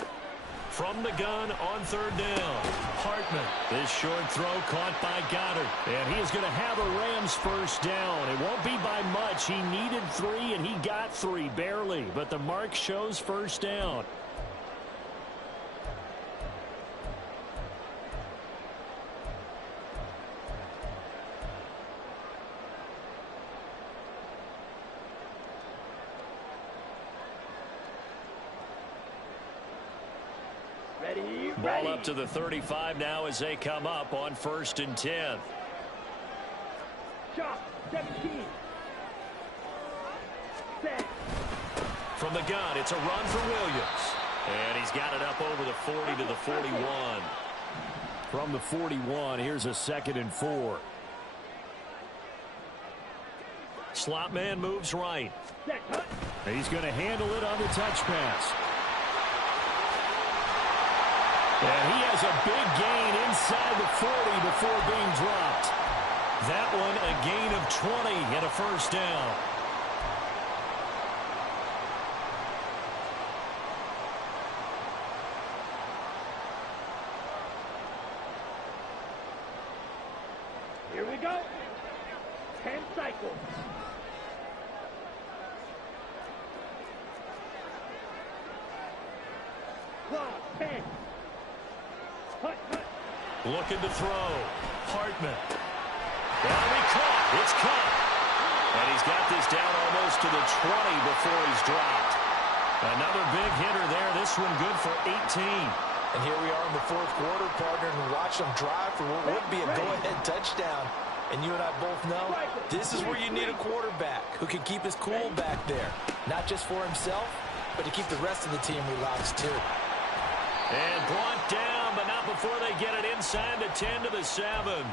From the gun on 3rd down. Hartman. This short throw caught by Goddard. And he is going to have a Rams first down. It won't be by much. He needed 3, and he got 3, barely. But the mark shows first down. Ball up to the 35 now as they come up on 1st and 10. Shot 17. Set. From the gun, it's a run for Williams. And he's got it up over the 40 to the 41. From the 41, here's a 2nd and 4. Slot man moves right. He's going to handle it on the touch pass. And he has a big gain inside the 40 before being dropped. That one a gain of 20 and a first down. Here we go. 10 cycles. Clock 10. Looking to throw. Hartman. That'll be caught. It's caught. And he's got this down almost to the 20 before he's dropped. Another big hitter there. This one good for 18. And here we are in the fourth quarter, partner, and watch them drive for what would be a go-ahead touchdown. And you and I both know this is where you need a quarterback who can keep his cool back there. Not just for himself, but to keep the rest of the team relaxed too. And brought down, but not before they get it inside the 10 to the 7.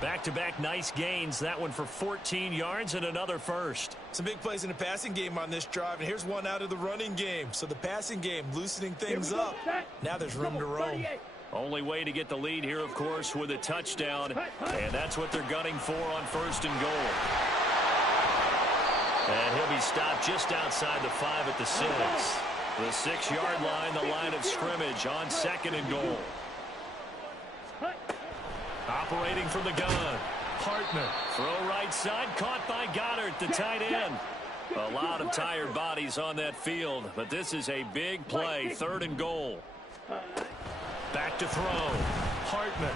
Back-to-back nice gains. That one for 14 yards and another first. Some big plays in the passing game on this drive, and here's one out of the running game. So the passing game loosening things up. Now there's room to roam. Only way to get the lead here, of course, with a touchdown. And that's what they're gunning for on 1st and goal. And he'll be stopped just outside the 5 at the 6. The 6-yard line, the line of scrimmage on 2nd and goal. Operating from the gun. Hartman. Throw right side, caught by Goddard, the tight end. A lot of tired bodies on that field, but this is a big play, 3rd and goal. Back to throw. Hartman.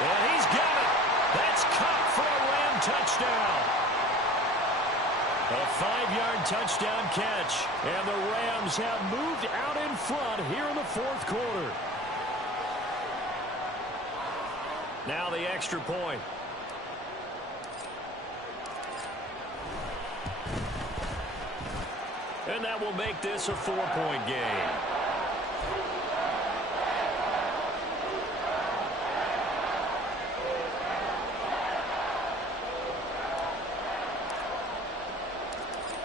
And he's got it. That's caught for a Ram touchdown. A 5-yard touchdown catch. And the Rams have moved out in front here in the 4th quarter. Now the extra point. And that will make this a 4-point game.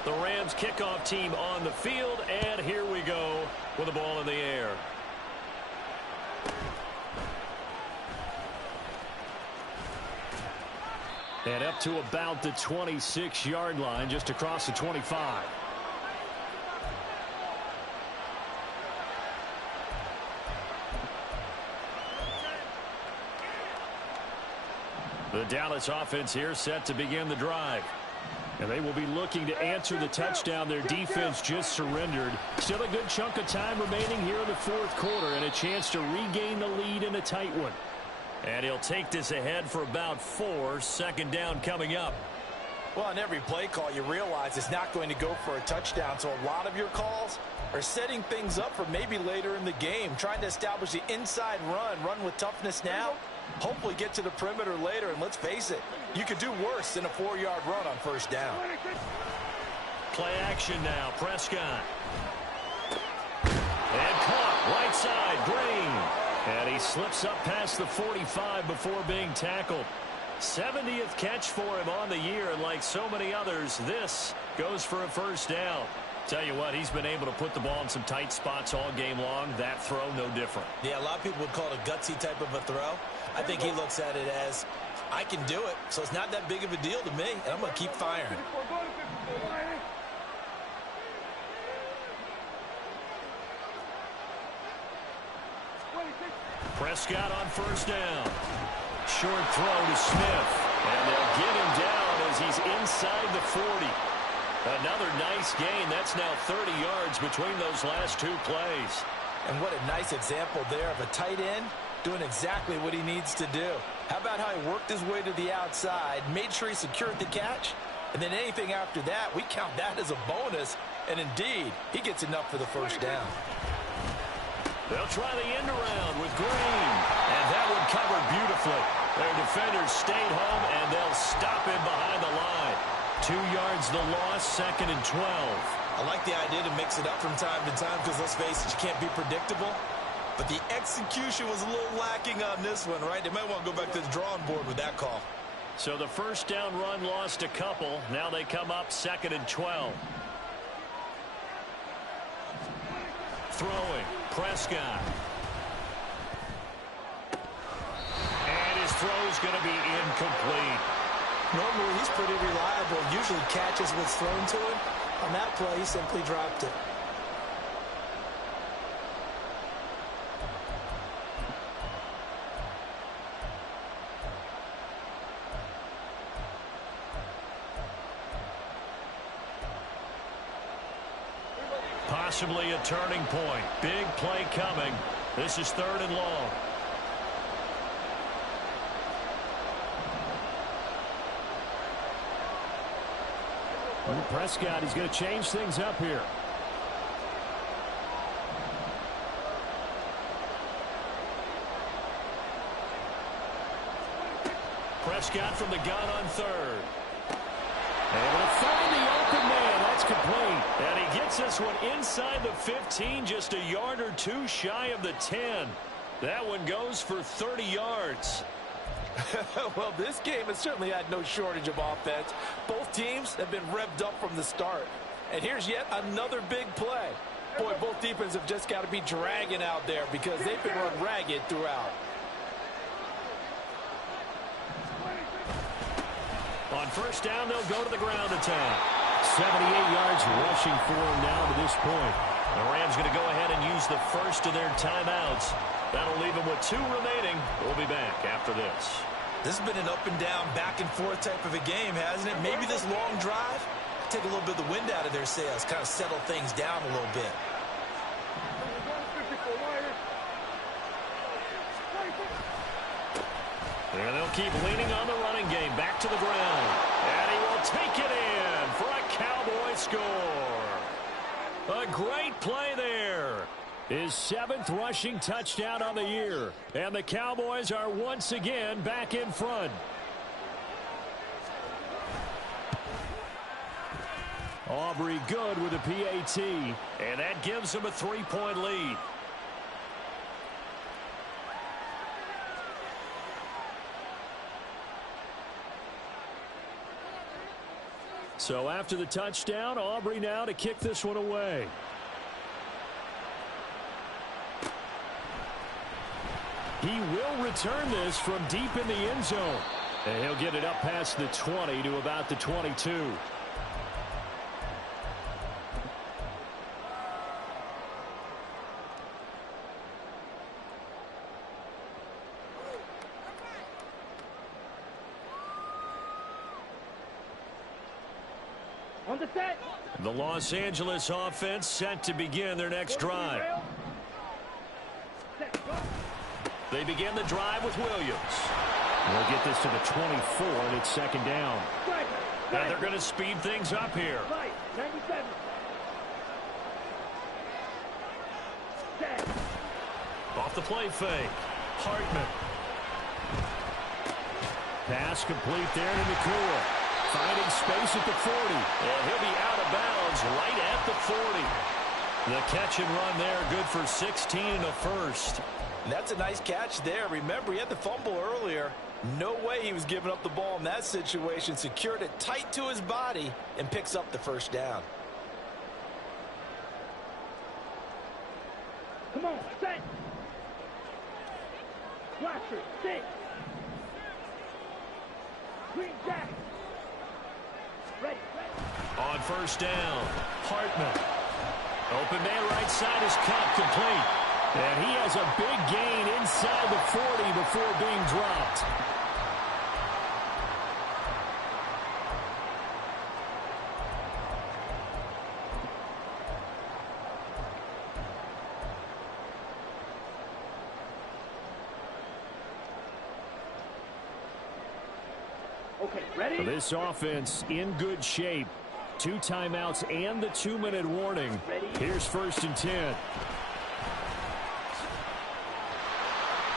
The Rams kickoff team on the field, and here we go with the ball in the air. And up to about the 26-yard line, just across the 25. The Dallas offense here set to begin the drive. And they will be looking to answer the touchdown their defense just surrendered. Still a good chunk of time remaining here in the 4th quarter and a chance to regain the lead in a tight one. And he'll take this ahead for about 4. 2nd down coming up. Well, on every play call, you realize it's not going to go for a touchdown. So a lot of your calls are setting things up for maybe later in the game, trying to establish the inside run with toughness now. Hopefully get to the perimeter later, and let's face it, you could do worse than a 4-yard run on 1st down. Play action now, Prescott. And caught, right side, Green. And he slips up past the 45 before being tackled. 70th catch for him on the year, and like so many others, this goes for a 1st down. Tell you what, he's been able to put the ball in some tight spots all game long. That throw, no different. Yeah, a lot of people would call it a gutsy type of a throw. I think he looks at it as, I can do it, so it's not that big of a deal to me, and I'm going to keep firing. Prescott on 1st down. Short throw to Smith. And they'll get him down as he's inside the 40. Another nice gain. That's now 30 yards between those last 2 plays. And what a nice example there of a tight end doing exactly what he needs to do. How about how he worked his way to the outside, made sure he secured the catch, and then anything after that, we count that as a bonus. And indeed, he gets enough for the 1st down. They'll try the end around with Green. And that one covered beautifully. Their defenders stayed home, and they'll stop him behind the line. 2 yards the loss, 2nd and 12. I like the idea to mix it up from time to time because, let's face it, you can't be predictable. But the execution was a little lacking on this one, right? They might want to go back to the drawing board with that call. So the 1st down run lost a couple. Now they come up 2nd and 12. Throwing, Prescott. And his throw's going to be incomplete. Normally, he's pretty reliable. Usually catches what's thrown to him. On that play, he simply dropped it. Possibly a turning point. Big play coming. This is 3rd and long. And Prescott is going to change things up here. Prescott from the gun on 3rd. Able to find the open man. That's complete. And he gets this one inside the 15, just a yard or 2 shy of the 10. That one goes for 30 yards. Well, this game has certainly had no shortage of offense. Both teams have been revved up from the start. And here's yet another big play. Boy, both defenses have just got to be dragging out there because they've been run ragged throughout. On 1st down, they'll go to the ground attack. 78 yards rushing for him now to this point. The Rams going to go ahead and use the first of their timeouts. That'll leave them with 2 remaining. We'll be back after this. This has been an up-and-down, back-and-forth type of a game, hasn't it? Maybe this long drive, take a little bit of the wind out of their sails, kind of settle things down a little bit. And they'll keep leaning on the running game. Back to the ground. And he will take it in for a Cowboy score. A great play there. His 7th rushing touchdown on the year. And the Cowboys are once again back in front. Aubrey good with a PAT. And that gives them a 3-point lead. So after the touchdown, Aubrey now to kick this one away. He will return this from deep in the end zone. And he'll get it up past the 20 to about the 22. On the set. The Los Angeles offense set to begin their next drive. They begin the drive with Williams. We'll get this to the 24, and it's 2nd down. And they're going to speed things up here. 97. Off the play fake. Hartman. Pass complete there to McCool. Finding space at the 40. And he'll be out of bounds right at the 40. The catch and run there, good for 16 and a first. And that's a nice catch there. Remember, he had the fumble earlier. No way he was giving up the ball in that situation. Secured it tight to his body and picks up the first down. Come on, set. Blaster, 6. Green Jack. Ready. On 1st down, Hartman. Open man right side is cut, complete. And he has a big gain inside the 40 before being dropped. Okay, ready? This offense in good shape. 2 timeouts and the 2-minute warning. Here's 1st and 10.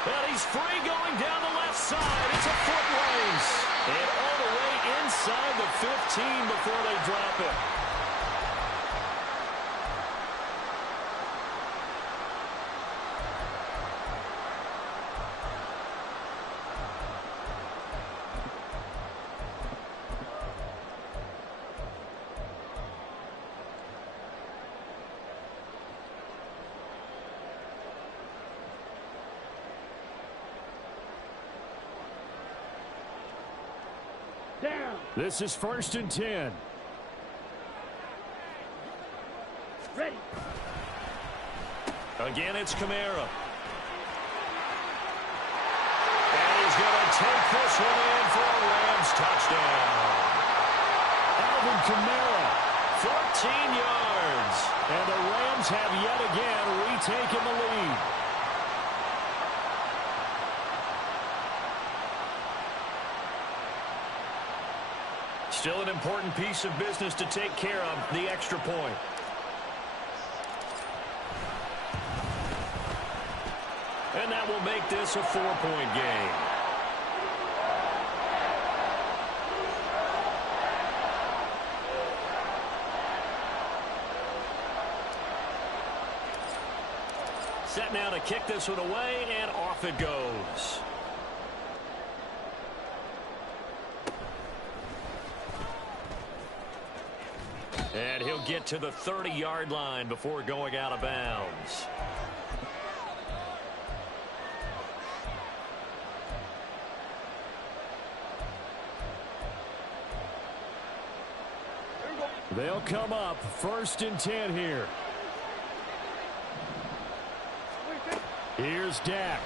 And he's free going down the left side. It's a foot race. And all the way inside the 15 before they drop it. Down. This is 1st and 10. Ready. Again, it's Kamara. And he's going to take this one in for a Rams touchdown. Alvin Kamara, 14 yards. And the Rams have yet again retaken the lead. Still an important piece of business to take care of, the extra point. And that will make this a 4-point game. Set now to kick this one away, and off it goes. And he'll get to the 30-yard line before going out of bounds. They'll come up 1st and 10 here. Here's Dak.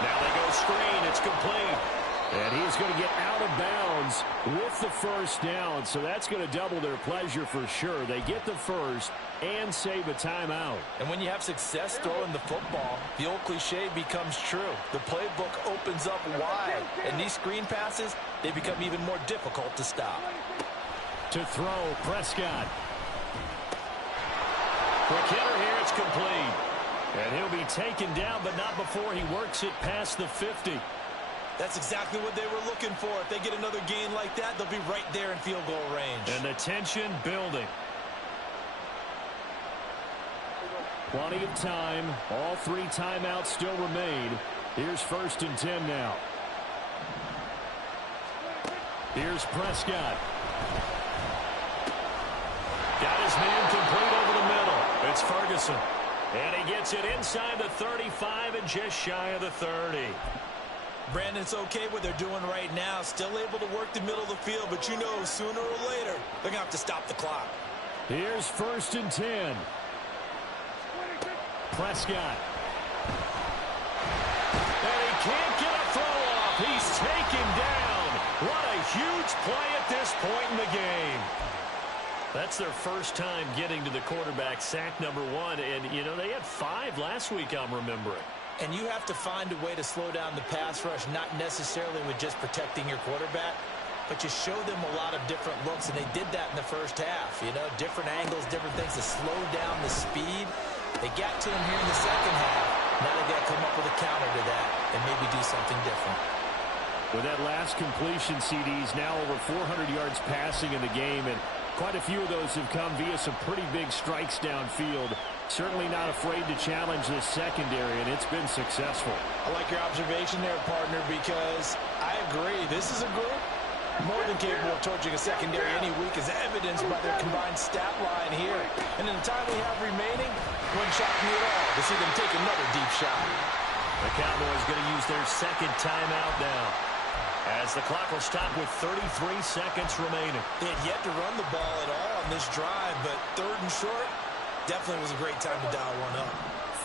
Now they go screen. It's complete. And he's going to get out of bounds with the first down. So that's going to double their pleasure for sure. They get the first and save a timeout. And when you have success throwing the football, the old cliche becomes true. The playbook opens up wide. And these screen passes, they become even more difficult to stop. To throw, Prescott. Quick hitter here. It's complete. And he'll be taken down, but not before he works it past the 50. That's exactly what they were looking for. If they get another gain like that, they'll be right there in field goal range. And the tension building. Plenty of time. All 3 timeouts still remain. Here's 1st and 10 now. Here's Prescott. Got his man complete over the middle. It's Ferguson. And he gets it inside the 35 and just shy of the 30. Brandon, it's okay what they're doing right now. Still able to work the middle of the field, but you know sooner or later they're going to have to stop the clock. Here's 1st and 10. Prescott. And he can't get a throw off. He's taken down. What a huge play at this point in the game. That's their first time getting to the quarterback, sack number 1. And, you know, they had 5 last week, I'm remembering. And you have to find a way to slow down the pass rush, not necessarily with just protecting your quarterback, but you show them a lot of different looks, and they did that in the first half. You know, different angles, different things to slow down the speed. They got to him here in the second half. Now they got to come up with a counter to that and maybe do something different. With that last completion, CD's now over 400 yards passing in the game, and quite a few of those have come via some pretty big strikes downfield. Certainly not afraid to challenge this secondary, and it's been successful. I like your observation there, partner, because I agree. This is a group more than capable of torching a secondary any week, as evidenced by their combined stat line here. And in the time we have remaining, wouldn't shock me at all to see them take another deep shot. The Cowboys going to use their second timeout now, as the clock will stop with 33 seconds remaining. They had yet to run the ball at all on this drive, but 3rd and short, definitely was a great time to dial one up.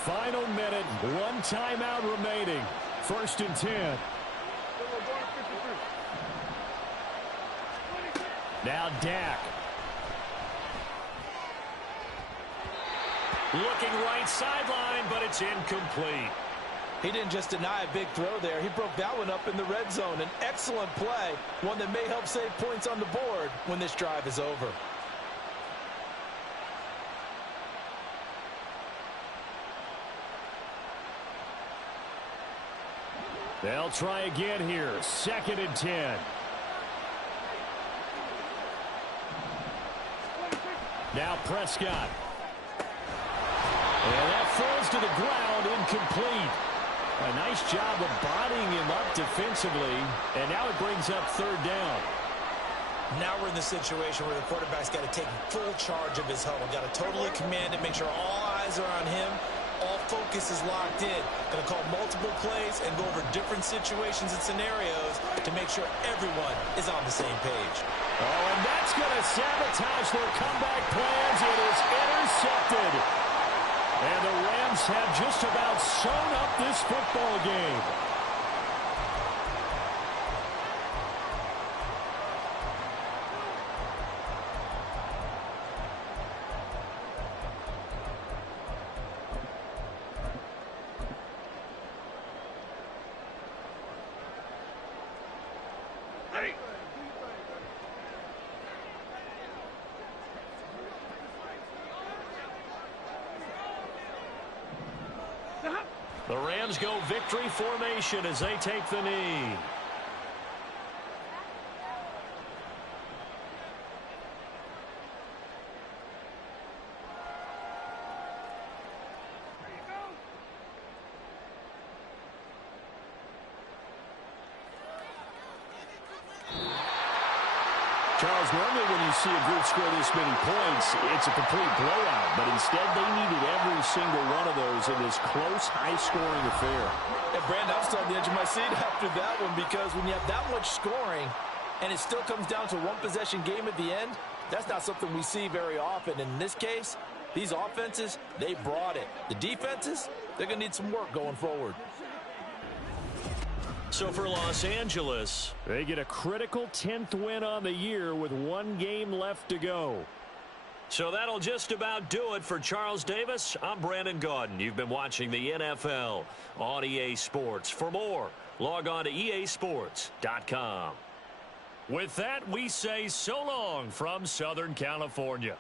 Final minute, 1 timeout remaining. 1st and 10. Now Dak. Looking right sideline, but it's incomplete. He didn't just deny a big throw there. He broke that one up in the red zone. An excellent play, one that may help save points on the board when this drive is over. They'll try again here. 2nd and 10. Now Prescott. And that falls to the ground, incomplete. A nice job of bodying him up defensively, and now it brings up 3rd down. Now we're in the situation where the quarterback's got to take full charge of his huddle. Got to totally command it, make sure all eyes are on him. All focus is locked in. Going to call multiple plays and go over different situations and scenarios to make sure everyone is on the same page. Oh, and that's going to sabotage their comeback plans. It is intercepted. And the Rams have just about sewn up this football game. The Rams go victory formation as they take the knee. Charles, normally when you see a group score this many points, it's a complete blowout. But instead, they needed every single one of those in this close, high-scoring affair. And Brandon, I'm still on the edge of my seat after that one, because when you have that much scoring and it still comes down to one possession game at the end, that's not something we see very often. In this case, These offenses, they brought it. The defenses, they're going to need some work going forward. So for Los Angeles, they get a critical 10th win on the year with 1 game left to go. So that'll just about do it for Charles Davis. I'm Brandon Gaudin. You've been watching the NFL on EA Sports. For more, log on to easports.com. With that, we say so long from Southern California.